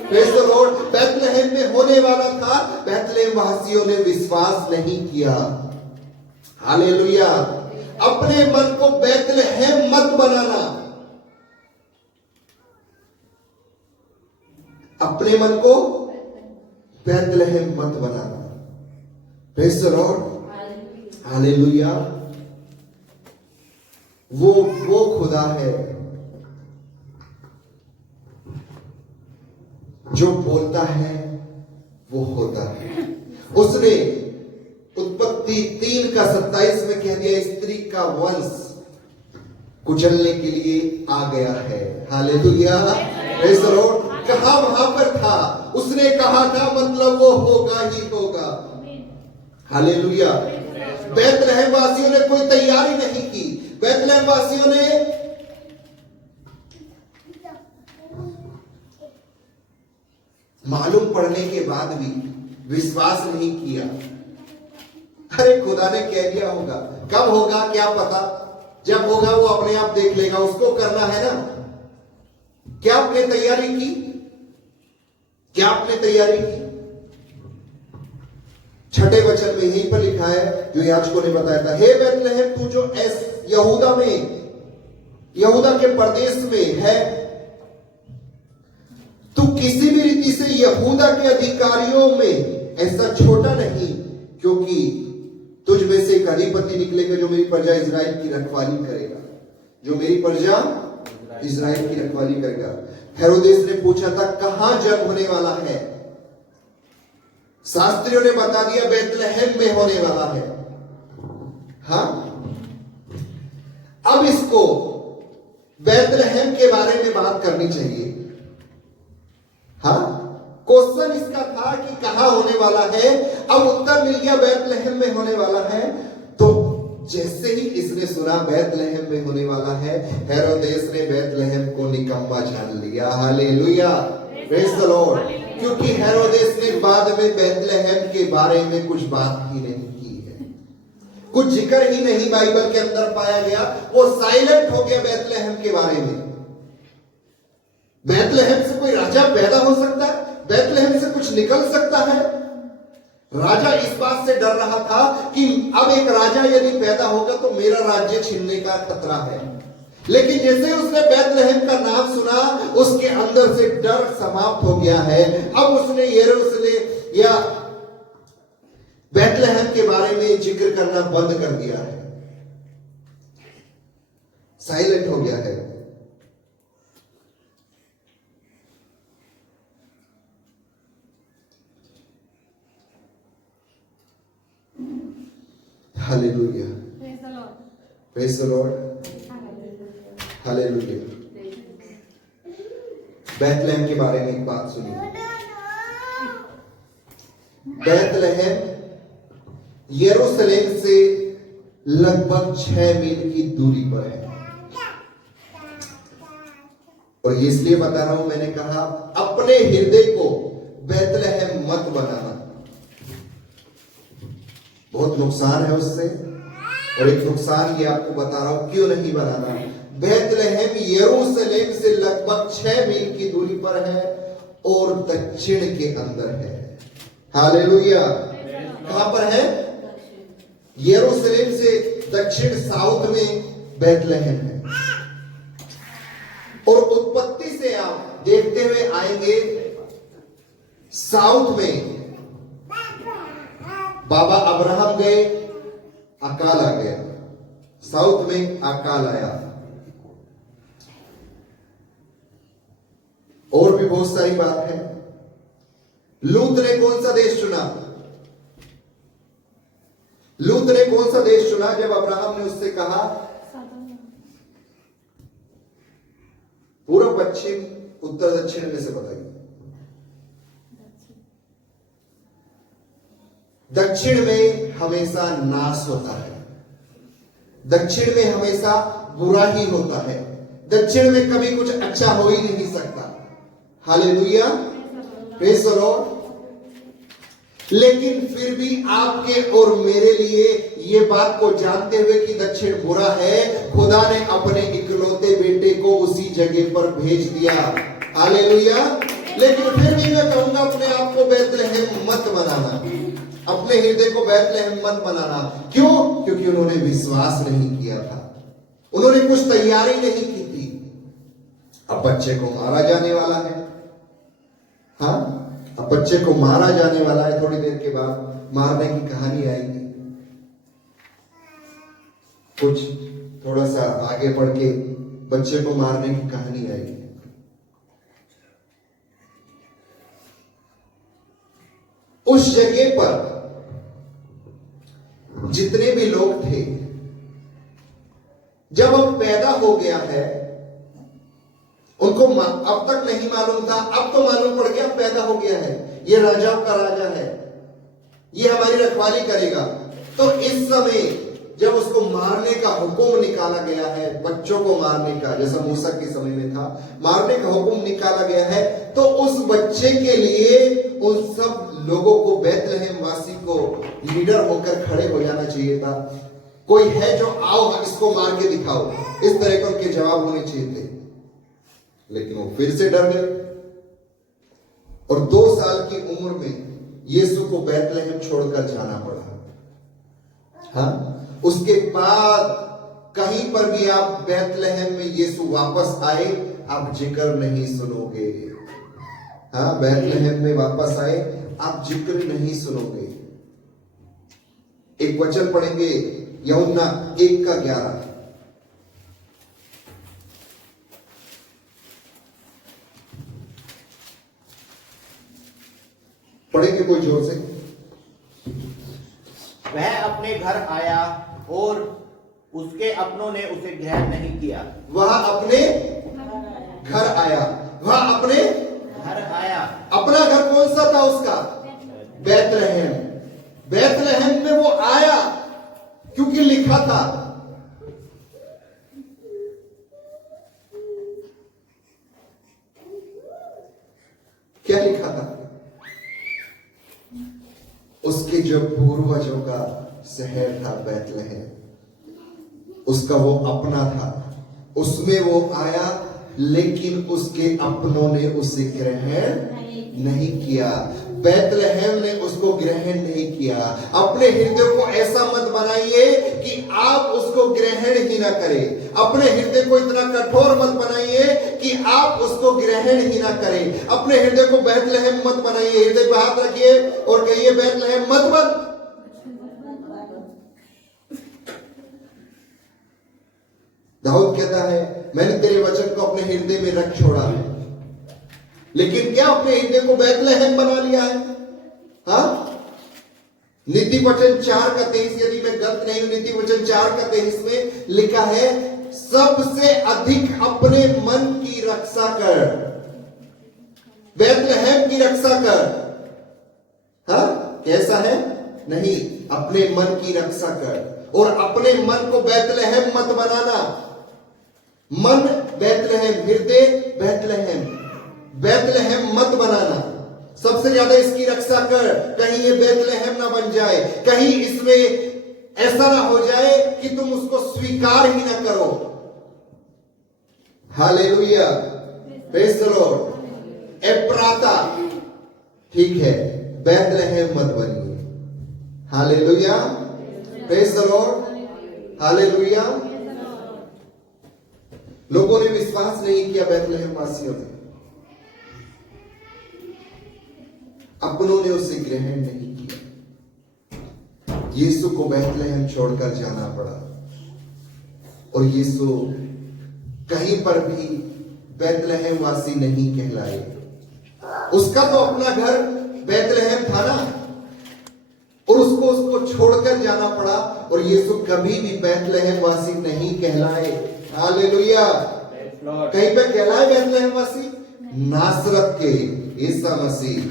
praise the lord. Bethlehem में होने वाला था, बैतलहम वासियों ने विश्वास नहीं किया। हालेलुया। अपने मन को बैतलहम मत बनाना, अपने मन को बैतलहम मत बनाना। Praise the lord. हालेलुया। वो खुदा है जो बोलता है वो होता है। उसने उत्पत्ति 3:27 में कह दिया स्त्री का वंश कुचलने के लिए आ गया है। Hallelujah, praise the Lord. कहा वहां पर था, उसने कहा था, मतलब वो होगा ही होगा। हालेलुया। बैतलहम वासियों ने कोई तैयारी नहीं की। बैतलहम वासियों ने मालूम पड़ने के बाद भी विश्वास नहीं किया। अरे खुदा ने कह दिया होगा, कब होगा क्या पता, जब होगा वो अपने आप देख लेगा, उसको करना है ना। क्या आपने तैयारी की? क्या आपने तैयारी की? छठे वचन में यहीं पर लिखा है जो याजकों ने बताया था, हे बैतलहम तू जो यहूदा के प्रदेश में है, तू किसी भी रीति से यहूदा के अधिकारियों में ऐसा छोटा नहीं, क्योंकि तुझ में से एक अधिपति निकलेगा जो मेरी प्रजा इजराइल की रखवाली करेगा, जो मेरी प्रजा इजराइल की रखवाली करेगा। हेरोदेस ने पूछा था कहां जन्म होने वाला है? शास्त्रियों ने बता दिया बैतलहम में होने वाला है। हाँ, अब इसको बैतलहम के बारे में बात करनी चाहिए। हाँ, क्वेश्चन इसका था कि कहां होने वाला है, अब उत्तर मिल गया बैतलहम में होने वाला है। तो जैसे ही इसने सुना बैतलहम में होने वाला है, हेरोदेस ने बैतलहम को निकम्मा जान लिया। Hallelujah, praise the Lord. क्योंकि हेरोदेस ने बाद में बैतलहम के बारे में कुछ बात ही नहीं की है, कुछ जिक्र ही नहीं बाइबल के अंदर पाया गया। वो साइलेंट हो गया बैतलहम के बारे में। बैतलहम से कोई राजा पैदा हो सकता है, बैतलहम से कुछ निकल सकता है। राजा इस बात से डर रहा था कि अब एक राजा यदि पैदा होगा तो मेरा राज्य छीनने का खतरा है। लेकिन जैसे उसने बैतलहम का नाम सुना, उसके अंदर से डर समाप्त हो गया है। अब उसने यरूशलेम या बैतलहम के बारे में जिक्र करना बंद कर दिया है, साइलेंट हो गया है। Hallelujah, praise the lord, hallelujah. Bethlehem के बारे में एक बात सुनिए। बैतलहम यरूशलेम से लगभग 6 मील की दूरी पर है। और ये इसलिए बता रहा हूं, मैंने कहा अपने हृदय को बैतलहम मत बनाना, बहुत नुकसान है उससे। और एक नुकसान ये आपको बता रहा हूं क्यों नहीं बनाना। बैतलहम यरूशलेम से लगभग 6 मील की दूरी पर है और दक्षिण के अंदर है। हालेलुया। कहां पर है? यरूशलेम से दक्षिण साउथ में बैतलहम है। और उत्पत्ति से आप देखते हुए आएंगे, साउथ में बाबा अब्राहम गए, अकाल आ गया, साउथ में अकाल आया। और भी बहुत सारी बात है। लूत ने कौन सा देश चुना? लूत ने कौन सा देश चुना जब अब्राहम ने उससे कहा पूर्व पश्चिम उत्तर दक्षिण में से बताइए? दक्षिण में हमेशा नाश होता है, दक्षिण में हमेशा बुरा ही होता है, दक्षिण में कभी कुछ अच्छा हो ही नहीं सकता। Hallelujah, praise the Lord. लेकिन फिर भी आपके और मेरे लिए ये बात को जानते हुए कि दक्षिण बुरा है, खुदा ने अपने इकलौते बेटे को उसी जगह पर भेज दिया। हालेलुया। लेकिन फिर भी मैं कहूंगा अपने आप को बैतलहम मत बनाना, अपने हृदय को बैतलहम मत बनाना। क्यों? क्योंकि उन्होंने विश्वास नहीं किया था, उन्होंने कुछ तैयारी नहीं की थी। अब बच्चे को मारा जाने वाला है। हाँ, अब बच्चे को मारा जाने वाला है, थोड़ी देर के बाद मारने की कहानी आएगी। कुछ थोड़ा सा आगे बढ़ के बच्चे को मारने की कहानी आएगी। उस जगह पर जितने भी लोग थे, जब अब पैदा हो गया है, उनको अब तक नहीं मालूम था, अब तो मालूम पड़ गया, पैदा हो गया है, ये राजाओं का राजा है, ये हमारी रखवाली करेगा। तो इस समय जब उसको मारने का हुक्म निकाला गया है, बच्चों को मारने का, जैसा मूसा के समय में था, मारने का हुक्म निकाला गया है, तो उस बच्चे के लिए उन सब लोगों को, बैतलहम वासी को लीडर होकर खड़े हो जाना चाहिए था। कोई है जो आओ इसको मार के दिखाओ, इस तरह के उनके जवाब होने चाहिए थे। लेकिन वो फिर से डर गए और 2 साल की उम्र में यीशु को बैतलहम छोड़कर जाना पड़ा। हाँ, उसके बाद कहीं पर भी आप बैतलहम में यीशु वापस आए, आप जिक्र नहीं सुनोगे। हाँ, बैतलहम में वापस आए, आप जिक्र नहीं सुनोगे। एक वचन पढ़ेंगे, यूहन्ना 1:11। पढ़ेंगे कोई जोर से। वह अपने घर आया और उसके अपनों ने उसे ग्रहण नहीं किया। वह अपने घर आया, वह अपने घर आया। अपना घर कौन सा था उसका? बैतलहम। बैतलहम में वो आया क्योंकि लिखा था, क्या लिखा था? उसके जो पूर्वजों का शहर था बैतलहम, उसका वो अपना था, उसमें वो आया, लेकिन उसके अपनों ने उसे ग्रहण नहीं किया। बैतलहम ने उसको ग्रहण नहीं किया। अपने हृदय को ऐसा मत बनाइए कि आप उसको ग्रहण ही ना करें। अपने हृदय को इतना कठोर मत बनाइए कि आप उसको ग्रहण ही ना करें। अपने हृदय को बैतलहम मत बनाइए। हृदय पे हाथ रखिए और कहिए, बैतलहम मत बन। दाऊद कहता है, मैंने तेरे वचन को अपने हृदय में रख छोड़ा है। लेकिन क्या अपने हृदय को बैतलहम बना लिया है? हाँ, नीति वचन 4:23, यदि मैं गलत नहीं हूं, नीति वचन 4:23 में लिखा है, सबसे अधिक अपने मन की रक्षा कर, बैतलहम की रक्षा कर। हाँ, कैसा है? नहीं, अपने मन की रक्षा कर, और अपने मन को बैतलहम मत बनाना। मन बैतलहम, हृदय बैतलहम, बैतलहम मत बनाना। सबसे ज्यादा इसकी रक्षा कर, कहीं ये बैतलहम ना बन जाए, कहीं इसमें ऐसा ना हो जाए कि तुम उसको स्वीकार ही ना करो। Hallelujah, praise the lord. Ephrathah, ठीक है, बैतलहम मत बनिए। Hallelujah, praise the lord, hallelujah. लोगों ने विश्वास नहीं किया बैतलहम वासियों ने, अपनों ने उसे ग्रहण नहीं किया। यीशु को बैतलहम छोड़कर जाना पड़ा, और यीशु कहीं पर भी बैतलहम वासी नहीं कहलाए। उसका तो अपना घर बैतलहम था ना, और उसको छोड़कर जाना पड़ा, और यीशु कभी भी बैतलहम वासी नहीं कहलाए। हालेलुया। कहीं पे कहलाए बैतलहम वासी? नासरत के ईसा मसीह,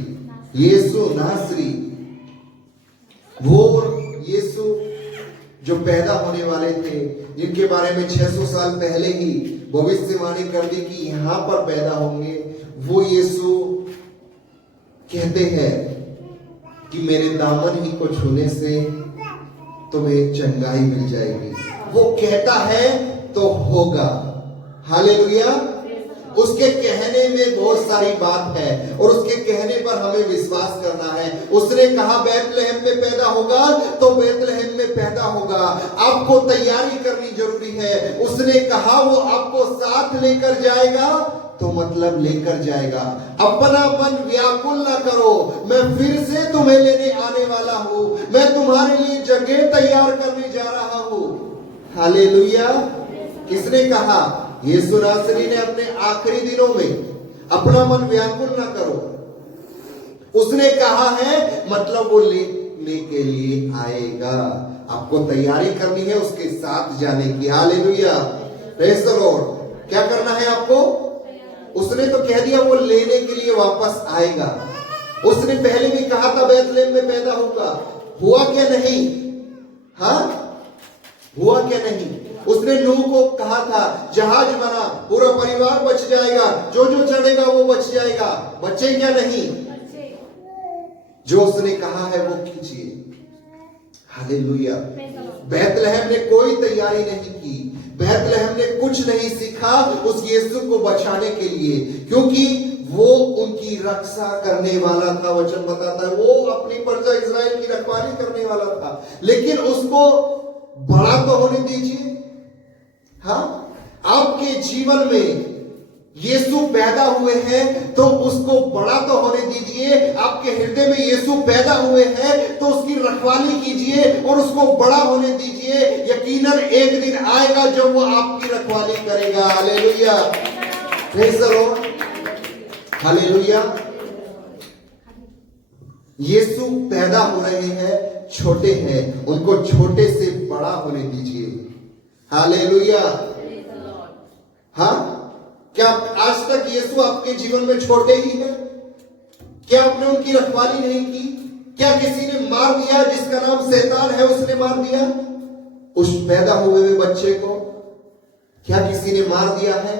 यीशु नासरी, वो यीशु जो पैदा होने वाले थे, जिनके बारे में 600 साल पहले ही भविष्यवाणी कर दी कि यहां पर पैदा होंगे, वो यीशु कहते हैं कि मेरे दामन ही को छूने से तुम्हें चंगाई मिल जाएगी। वो कहता है तो होगा। हालेलुया। उसके कहने में बहुत सारी बात है और उसके कहने पर हमें विश्वास करना है। उसने कहा बैतलहम में पैदा होगा तो बैतलहम में पैदा होगा। आपको तैयारी करनी जरूरी है। उसने कहा वो आपको साथ लेकर जाएगा तो मतलब लेकर जाएगा। अपना मन व्याकुल ना करो, मैं फिर से तुम्हें लेने आने वाला हूं। मैं तुम्हारे लिए जगह तैयार करने जा रहा हूं। हालेलुया। किसने कहा? यीशु नासरी ने अपने आखिरी दिनों में अपना मन व्याकुल ना करो। उसने कहा है मतलब वो लेने के लिए आएगा। आपको तैयारी करनी है उसके साथ जाने की। हालेलुया। Praise the Lord. क्या करना है आपको? उसने तो कह दिया वो लेने के लिए वापस आएगा। उसने पहले भी कहा था बैतलहम में पैदा होगा। हुआ क्या नहीं? हाँ, हुआ क्या नहीं? उसने नूह को कहा था जहाज बना, पूरा परिवार बच जाएगा, जो जो चढ़ेगा वो बच जाएगा। बचे क्या नहीं? जो उसने कहा है वो कीजिए। हालेलुया। बैतलहम ने कोई तैयारी नहीं की। बैतलहम ने कुछ नहीं सीखा उस यीशु को बचाने के लिए, क्योंकि वो उनकी रक्षा करने वाला था। वचन बताता है वो अपनी प्रजा इस्राएल की रखवाली करने वाला था। लेकिन उसको बड़ा तो होने दीजिए। हाँ, आपके जीवन में यीशु पैदा हुए हैं तो उसको बड़ा तो होने दीजिए। आपके हृदय में यीशु पैदा हुए हैं तो उसकी रखवाली कीजिए और उसको बड़ा होने दीजिए। यकीनन एक दिन आएगा जब वो आपकी रखवाली करेगा। Hallelujah. Praise the lord. Hallelujah. यीशु पैदा हो रहे हैं, छोटे हैं, उनको छोटे से बड़ा होने दीजिए। हालेलुया। हाँ, क्या आज तक यीशु आपके जीवन में छोटे ही है? क्या आपने उनकी रखवाली नहीं की? क्या किसी ने मार दिया जिसका नाम शैतान है? उसने मार दिया उस पैदा हुए बच्चे को? क्या किसी ने मार दिया है?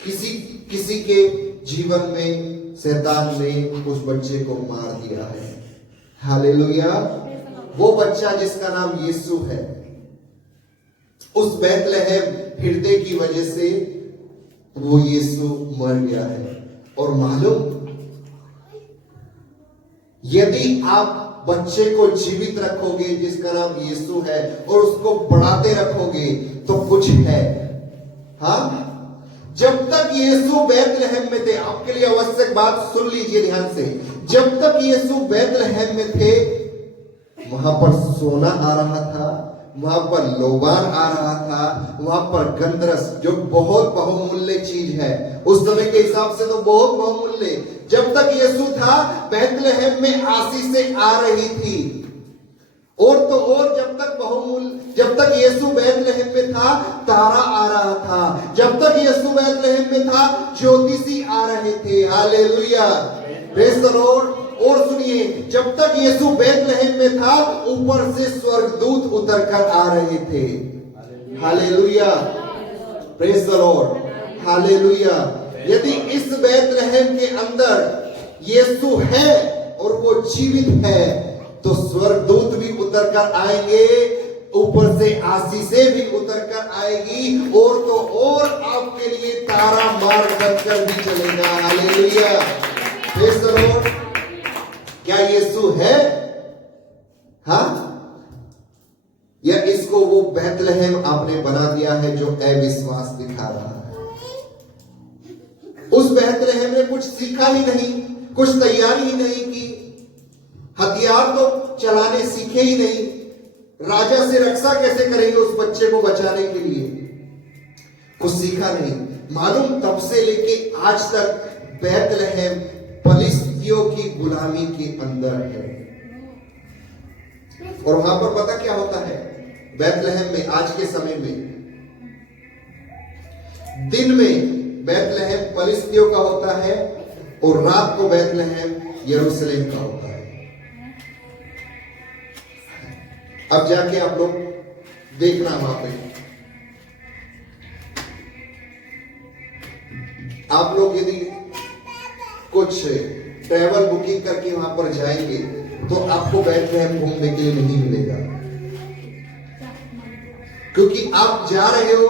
किसी के जीवन में शैतान ने उस बच्चे को मार दिया है। हालेलुया। वो बच्चा जिसका नाम यीशु है, उस बैतलहम हृदय की वजह से वो यीशु मर गया है। और मालूम, यदि आप बच्चे को जीवित रखोगे जिसका नाम यीशु है और उसको बढ़ाते रखोगे तो कुछ है। हाँ, जब तक यीशु बैतलहम में थे, आपके लिए आवश्यक बात सुन लीजिए ध्यान से। जब तक यीशु बैतलहम में थे वहां पर सोना आ रहा था, वहां पर लोबान आ रहा था, वहां पर गंधरस जो बहुत बहुमूल्य चीज है, उस समय के हिसाब से तो बहुत बहुमूल्य। जब तक यीशु था बैतलहम में आशीषें आ रही थी। और तो और जब तक यीशु बैतलहम में था तारा आ रहा था। जब तक यीशु बैतलहम में था ज्योतिषी आ रहे थे। हालेलुया। Praise the lord. और सुनिए, जब तक यीशु बैतलहम में था ऊपर से स्वर्गदूत उतर कर आ रहे थे। Hallelujah. Praise the lord. Hallelujah. यदि इस बैतलहम के अंदर यीशु है और वो जीवित है तो स्वर्गदूत भी उतर कर आएंगे, ऊपर से आशीषें भी उतर कर आएगी, और तो और आपके लिए तारा मार्ग बनकर भी चलेगा। हालेलुया। Praise the Lord. क्या यीशु है? हाँ, या इसको वो बैतलहम आपने बना दिया है जो अविश्वास दिखा रहा है? उस बैतलहम ने कुछ सीखा ही नहीं, कुछ तैयारी ही नहीं की, हथियार तो चलाने सीखे ही नहीं, राजा से रक्षा कैसे करेंगे उस बच्चे को बचाने के लिए, कुछ सीखा नहीं। मालूम, तब से लेके आज तक बैतलहम फलिस्तियों की गुलामी के अंदर है। और वहां पर पता क्या होता है बैतलहम में? आज के समय में दिन में बैतलहम फलिस्तियों का होता है और रात को बैतलहम यरूशलेम का होता है। अब जाके आप लोग देखना, वहां पे आप लोग यदि कुछ ट्रैवल बुकिंग करके वहां पर जाएंगे तो आपको बैतलहम घूमने के लिए नहीं मिलेगा, क्योंकि आप जा रहे हो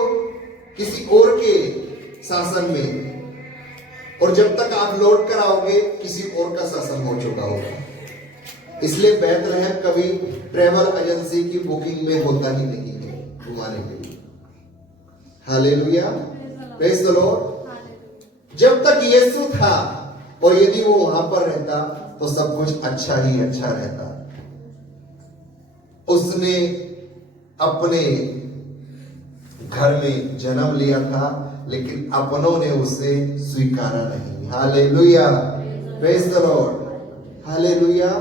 किसी और के शासन में, और जब तक आप लौट कर आओगे किसी और का शासन हो चुका होगा। इसलिए बैतलहम कभी ट्रैवल एजेंसी की बुकिंग में होता ही नहीं है घुमाने के लिए। Hallelujah, praise the Lord. जब तक यीशु था और यदि वो वहां पर रहता तो सब कुछ अच्छा ही अच्छा रहता। उसने अपने घर में जन्म लिया था, लेकिन अपनों ने उसे स्वीकारा नहीं। Hallelujah, praise the lord, hallelujah.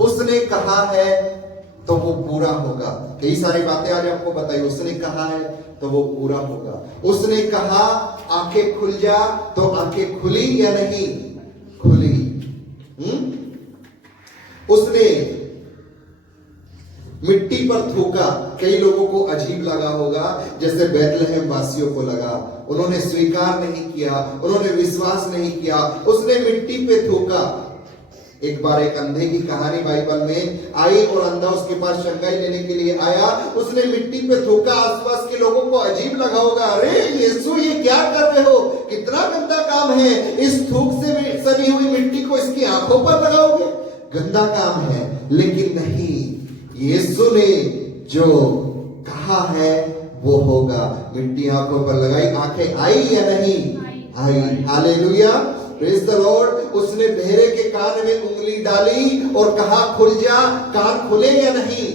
उसने कहा है तो वो पूरा होगा। कई सारी बातें आज आपको बताई, उसने कहा है तो वो पूरा होगा। उसने कहा आंखें खुल जा तो आंखें खुली या नहीं खुली। उसने मिट्टी पर थूका। कई लोगों को अजीब लगा होगा, जैसे बैतलहम वासियों को लगा। उन्होंने स्वीकार नहीं किया, उन्होंने विश्वास नहीं किया, उसने मिट्टी पे थूका। एक बार एक अंधे की कहानी बाइबल में आई और अंधा उसके पास चंगाई लेने के लिए आया। उसने मिट्टी पे थूका। आसपास के लोगों को अजीब लगा होगा, अरे यीशु ये क्या कर रहे हो, कितना गंदा काम है, इस थूक से सनी हुई मिट्टी को इसकी आंखों पर लगाओगे, गंदा काम है। लेकिन नहीं, यीशु ने जो कहा है वो होगा। मिट्टी आंखों पर लगाई, आंखें आई या नहीं आई। Hallelujah, praise the lord. उसने बहरे के कान में उंगली डाली और कहा खुल जा। कान खुले या नहीं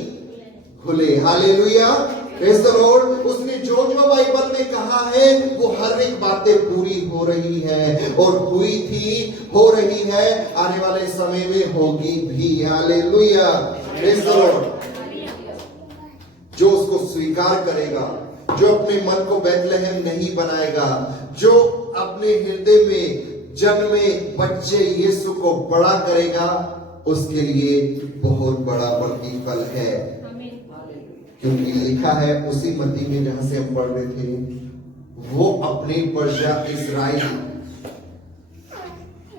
खुले। Hallelujah, praise the lord. उसने जो जो बाइबल में कहा है वो हर एक बातें पूरी हो रही है, और हुई थी, हो रही है, आने वाले समय में होगी भी। Hallelujah, praise the Lord. जो उसको स्वीकार करेगा, जो अपने मन को बैतलहम नहीं बनाएगा, जो अपने हृदय में जन्मे बच्चे यीशु को बड़ा करेगा, उसके लिए बहुत बड़ा प्रतिफल है। क्योंकि लिखा है उसी मत्ती में जहां से हम पढ़ रहे थे, वो अपनी प्रजा इस्राएल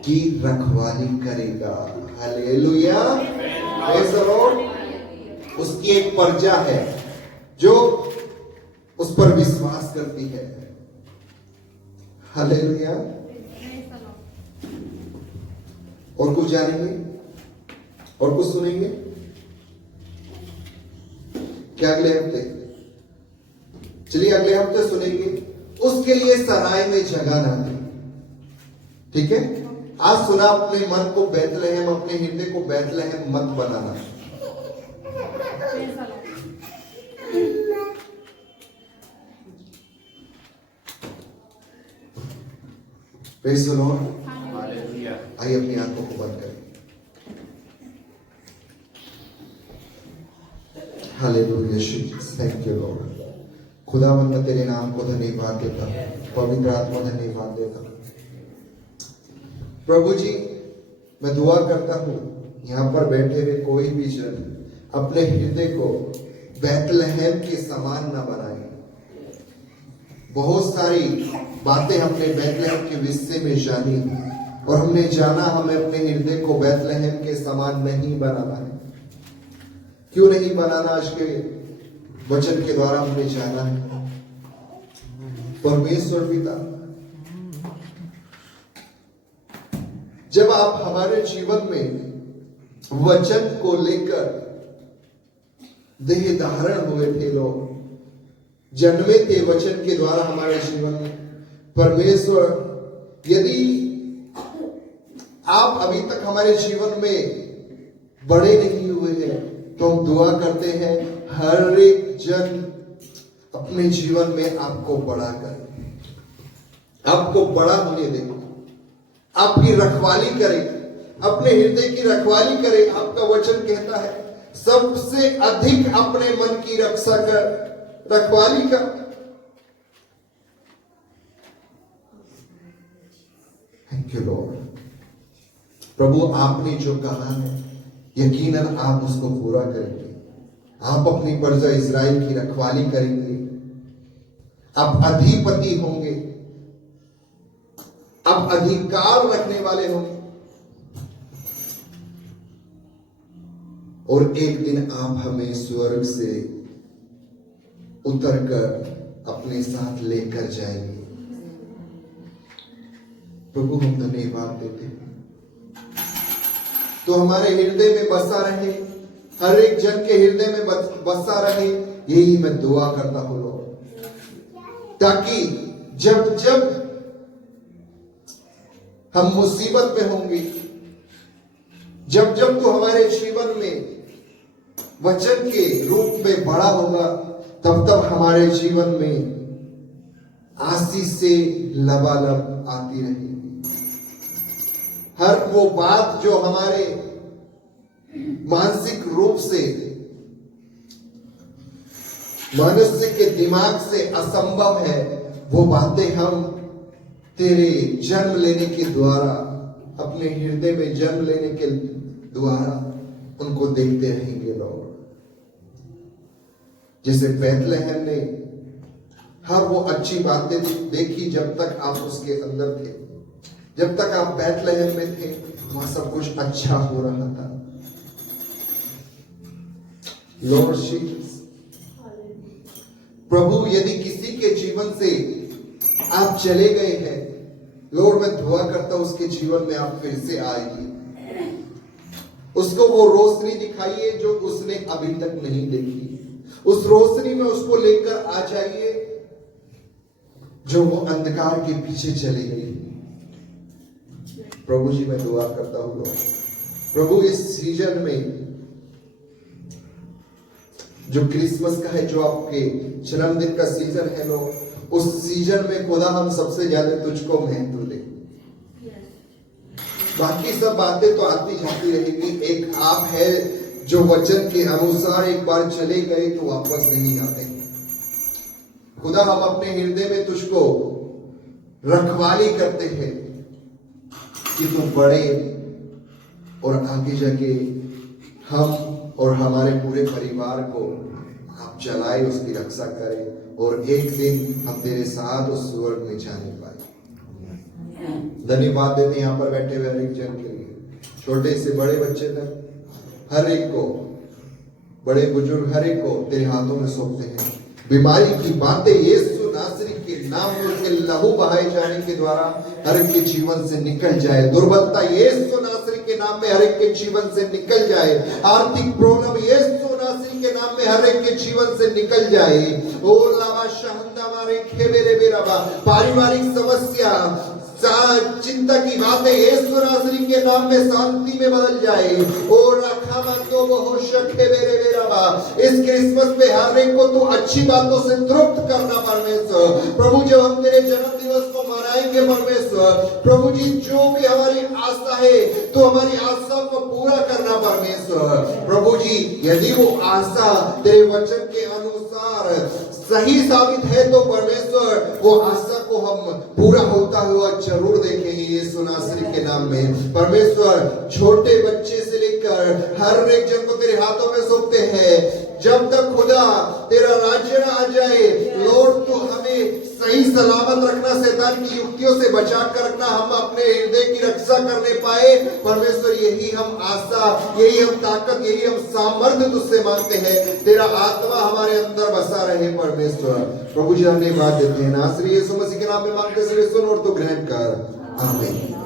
की रखवाली करेगा। Hallelujah, praise the Lord. उसकी एक प्रजा है जो उस पर विश्वास करती है। हालेलुया। और कुछ जानेंगे और कुछ सुनेंगे क्या अगले हफ्ते? चलिए अगले हफ्ते सुनेंगे। उसके लिए सराय में जगह ना दे। ठीक है, आज सुना अपने मन को बैतलहम, अपने हृदय को बैतलहम मत बनाना। Praise the Lord. आइए अपनी आंखों को बंद करें। Hallelujah, thank you Lord. खुदावंद मैं तेरे नाम को धन्यवाद देता हूं, पवित्र आत्मा धन्यवाद देता हूं। प्रभु जी, मैं दुआ करता हूं यहां पर बैठे हुए कोई भी जन अपने हृदय को बैतलहम के समान न बनाए। बहुत सारी बातें हमने बैतलहम के विषय में जानी, और हमने जाना हमें अपने हृदय को बैतलहम के समान नहीं बनाना है। क्यों नहीं बनाना? आज के वचन के द्वारा हमने जाना है। परमेश्वर पिता, जब आप हमारे जीवन में वचन को लेकर देह धारण हुए थे, लोग जन्मे थे वचन के द्वारा हमारे जीवन में। परमेश्वर, यदि आप अभी तक हमारे जीवन में बड़े नहीं हुए हैं, तो हम दुआ करते हैं हर एक जन अपने जीवन में आपको बड़ा करे, आपको बड़ा होने दे, आपकी रखवाली करे, अपने हृदय की रखवाली करे। आपका वचन कहता है सबसे अधिक अपने मन की रक्षा कर, रखवाली कर। Thank you Lord. प्रभु, आपने जो कहा है यकीनन आप उसको पूरा करेंगे। आप अपनी प्रजा इस्राएल की रखवाली करेंगे। आप अधिपति होंगे, आप अधिकार रखने वाले होंगे। और एक दिन आप हमें स्वर्ग से उतरकर अपने साथ लेकर जाएंगे। प्रभु हम धन्यवाद देते हैं, तो हमारे हृदय में बसा रहे, हर एक जन के हृदय में बसा रहे, यही मैं दुआ करता हूं लॉर्ड, ताकि जब जब हम मुसीबत में होंगे, जब जब तो हमारे जीवन में वचन के रूप में बड़ा होगा, तब तब हमारे जीवन में आशीष से लबालब आती रहेगी। हर वो बात जो हमारे मानसिक रूप से मनुष्य के दिमाग से असंभव है, वो बातें हम तेरे जन्म लेने के द्वारा, अपने हृदय में जन्म लेने के द्वारा उनको देखते रहेंगे लॉर्ड। जैसे बैतलहम ने हर वो अच्छी बातें देखी जब तक आप उसके अंदर थे, जब तक आप बैतलहम में थे, वहां सब कुछ अच्छा हो रहा था। लॉर्ड जीसस, प्रभु यदि किसी के जीवन से आप चले गए हैं, लॉर्ड मैं दुआ करता हूं उसके जीवन में आप फिर से आइए, उसको वो रोशनी दिखाइए जो उसने अभी तक नहीं देखी, उस रोशनी में उसको लेकर आ जाइए जो वो अंधकार के पीछे चली गई। प्रभु जी मैं दुआ करता हूं लॉर्ड, प्रभु इस सीजन में जो क्रिसमस का है, जो आपके जन्मदिन का सीजन है लॉर्ड, उस सीजन में खुदा हम सबसे ज्यादा तुझको महत्व दें। बाकी सब बातें तो आती जाती रहेगी, एक आप है जो वचन के अनुसार एक बार चले गए तो वापस नहीं आते। खुदा हम अपने हृदय में तुझको रखवाली करते हैं कि तू बड़े और आगे जाके हम और हमारे पूरे परिवार को आप चलाए, उसकी रक्षा करें और एक दिन हम तेरे साथ उस स्वर्ग में जाने पाए। धन्यवाद देते हैं यहाँ पर बैठे हुए हर एक जन के लिए, छोटे से बड़े बच्चे तक, हर एक को, बड़े बुजुर्ग हर एक को तेरे हाथों में सौंपते हैं। बीमारी की बातें यीशु नासरी के नाम में उसके लहू बहाए जाने के द्वारा हर एक के जीवन से निकल जाए। दुर्बलता यीशु नासरी के नाम में हर एक के जीवन से निकल जाए। आर्थिक प्रॉब्लम यीशु नासरी के नाम में हर एक के जीवन से निकल जाए। ओ लावा शहंदा मारे खेबेरे बेराबा, पारिवारिक समस्या, चिंता की बातें यीशु नासरी के नाम में शांति में बदल जाए। और रखा मन तो बहुत शखे बेरे बेराबा, इस क्रिसमस पे हर एक को तो अच्छी बातों से तृप्त करना परमेश्वर। प्रभु जब हम तेरे जन्म दिवस को मनाएंगे परमेश्वर, प्रभु जी जो भी हमारी आशा है तो हमारी आशा को पूरा करना परमेश्वर। प्रभु जी यदि वो आशा तेरे वचन के अनुसार सही साबित है तो परमेश्वर वो आशा को हम पूरा होता हुआ जरूर देखेंगे यीशु नासरी के नाम में। परमेश्वर छोटे बच्चे से लेकर हर एक जन को तेरे हाथों में सौंपते हैं। जब तक खुदा तेरा राज्य ना आ जाए लॉर्ड, तो हमें सही सलामत रखना, शैतान की युक्तियों से बचा कर रखना, हम अपने हृदय की रक्षा करने पाए परमेश्वर। यही हम आशा, यही हम ताकत, यही हम सामर्थ्य तुझसे मांगते हैं। तेरा आत्मा हमारे अंदर बसा रहे परमेश्वर। प्रभु जी धन्यवाद देते हैं, नासरी यीशु मसीह के नाम में मांगते हैं, सुन और तू ग्रहण कर, आमीन।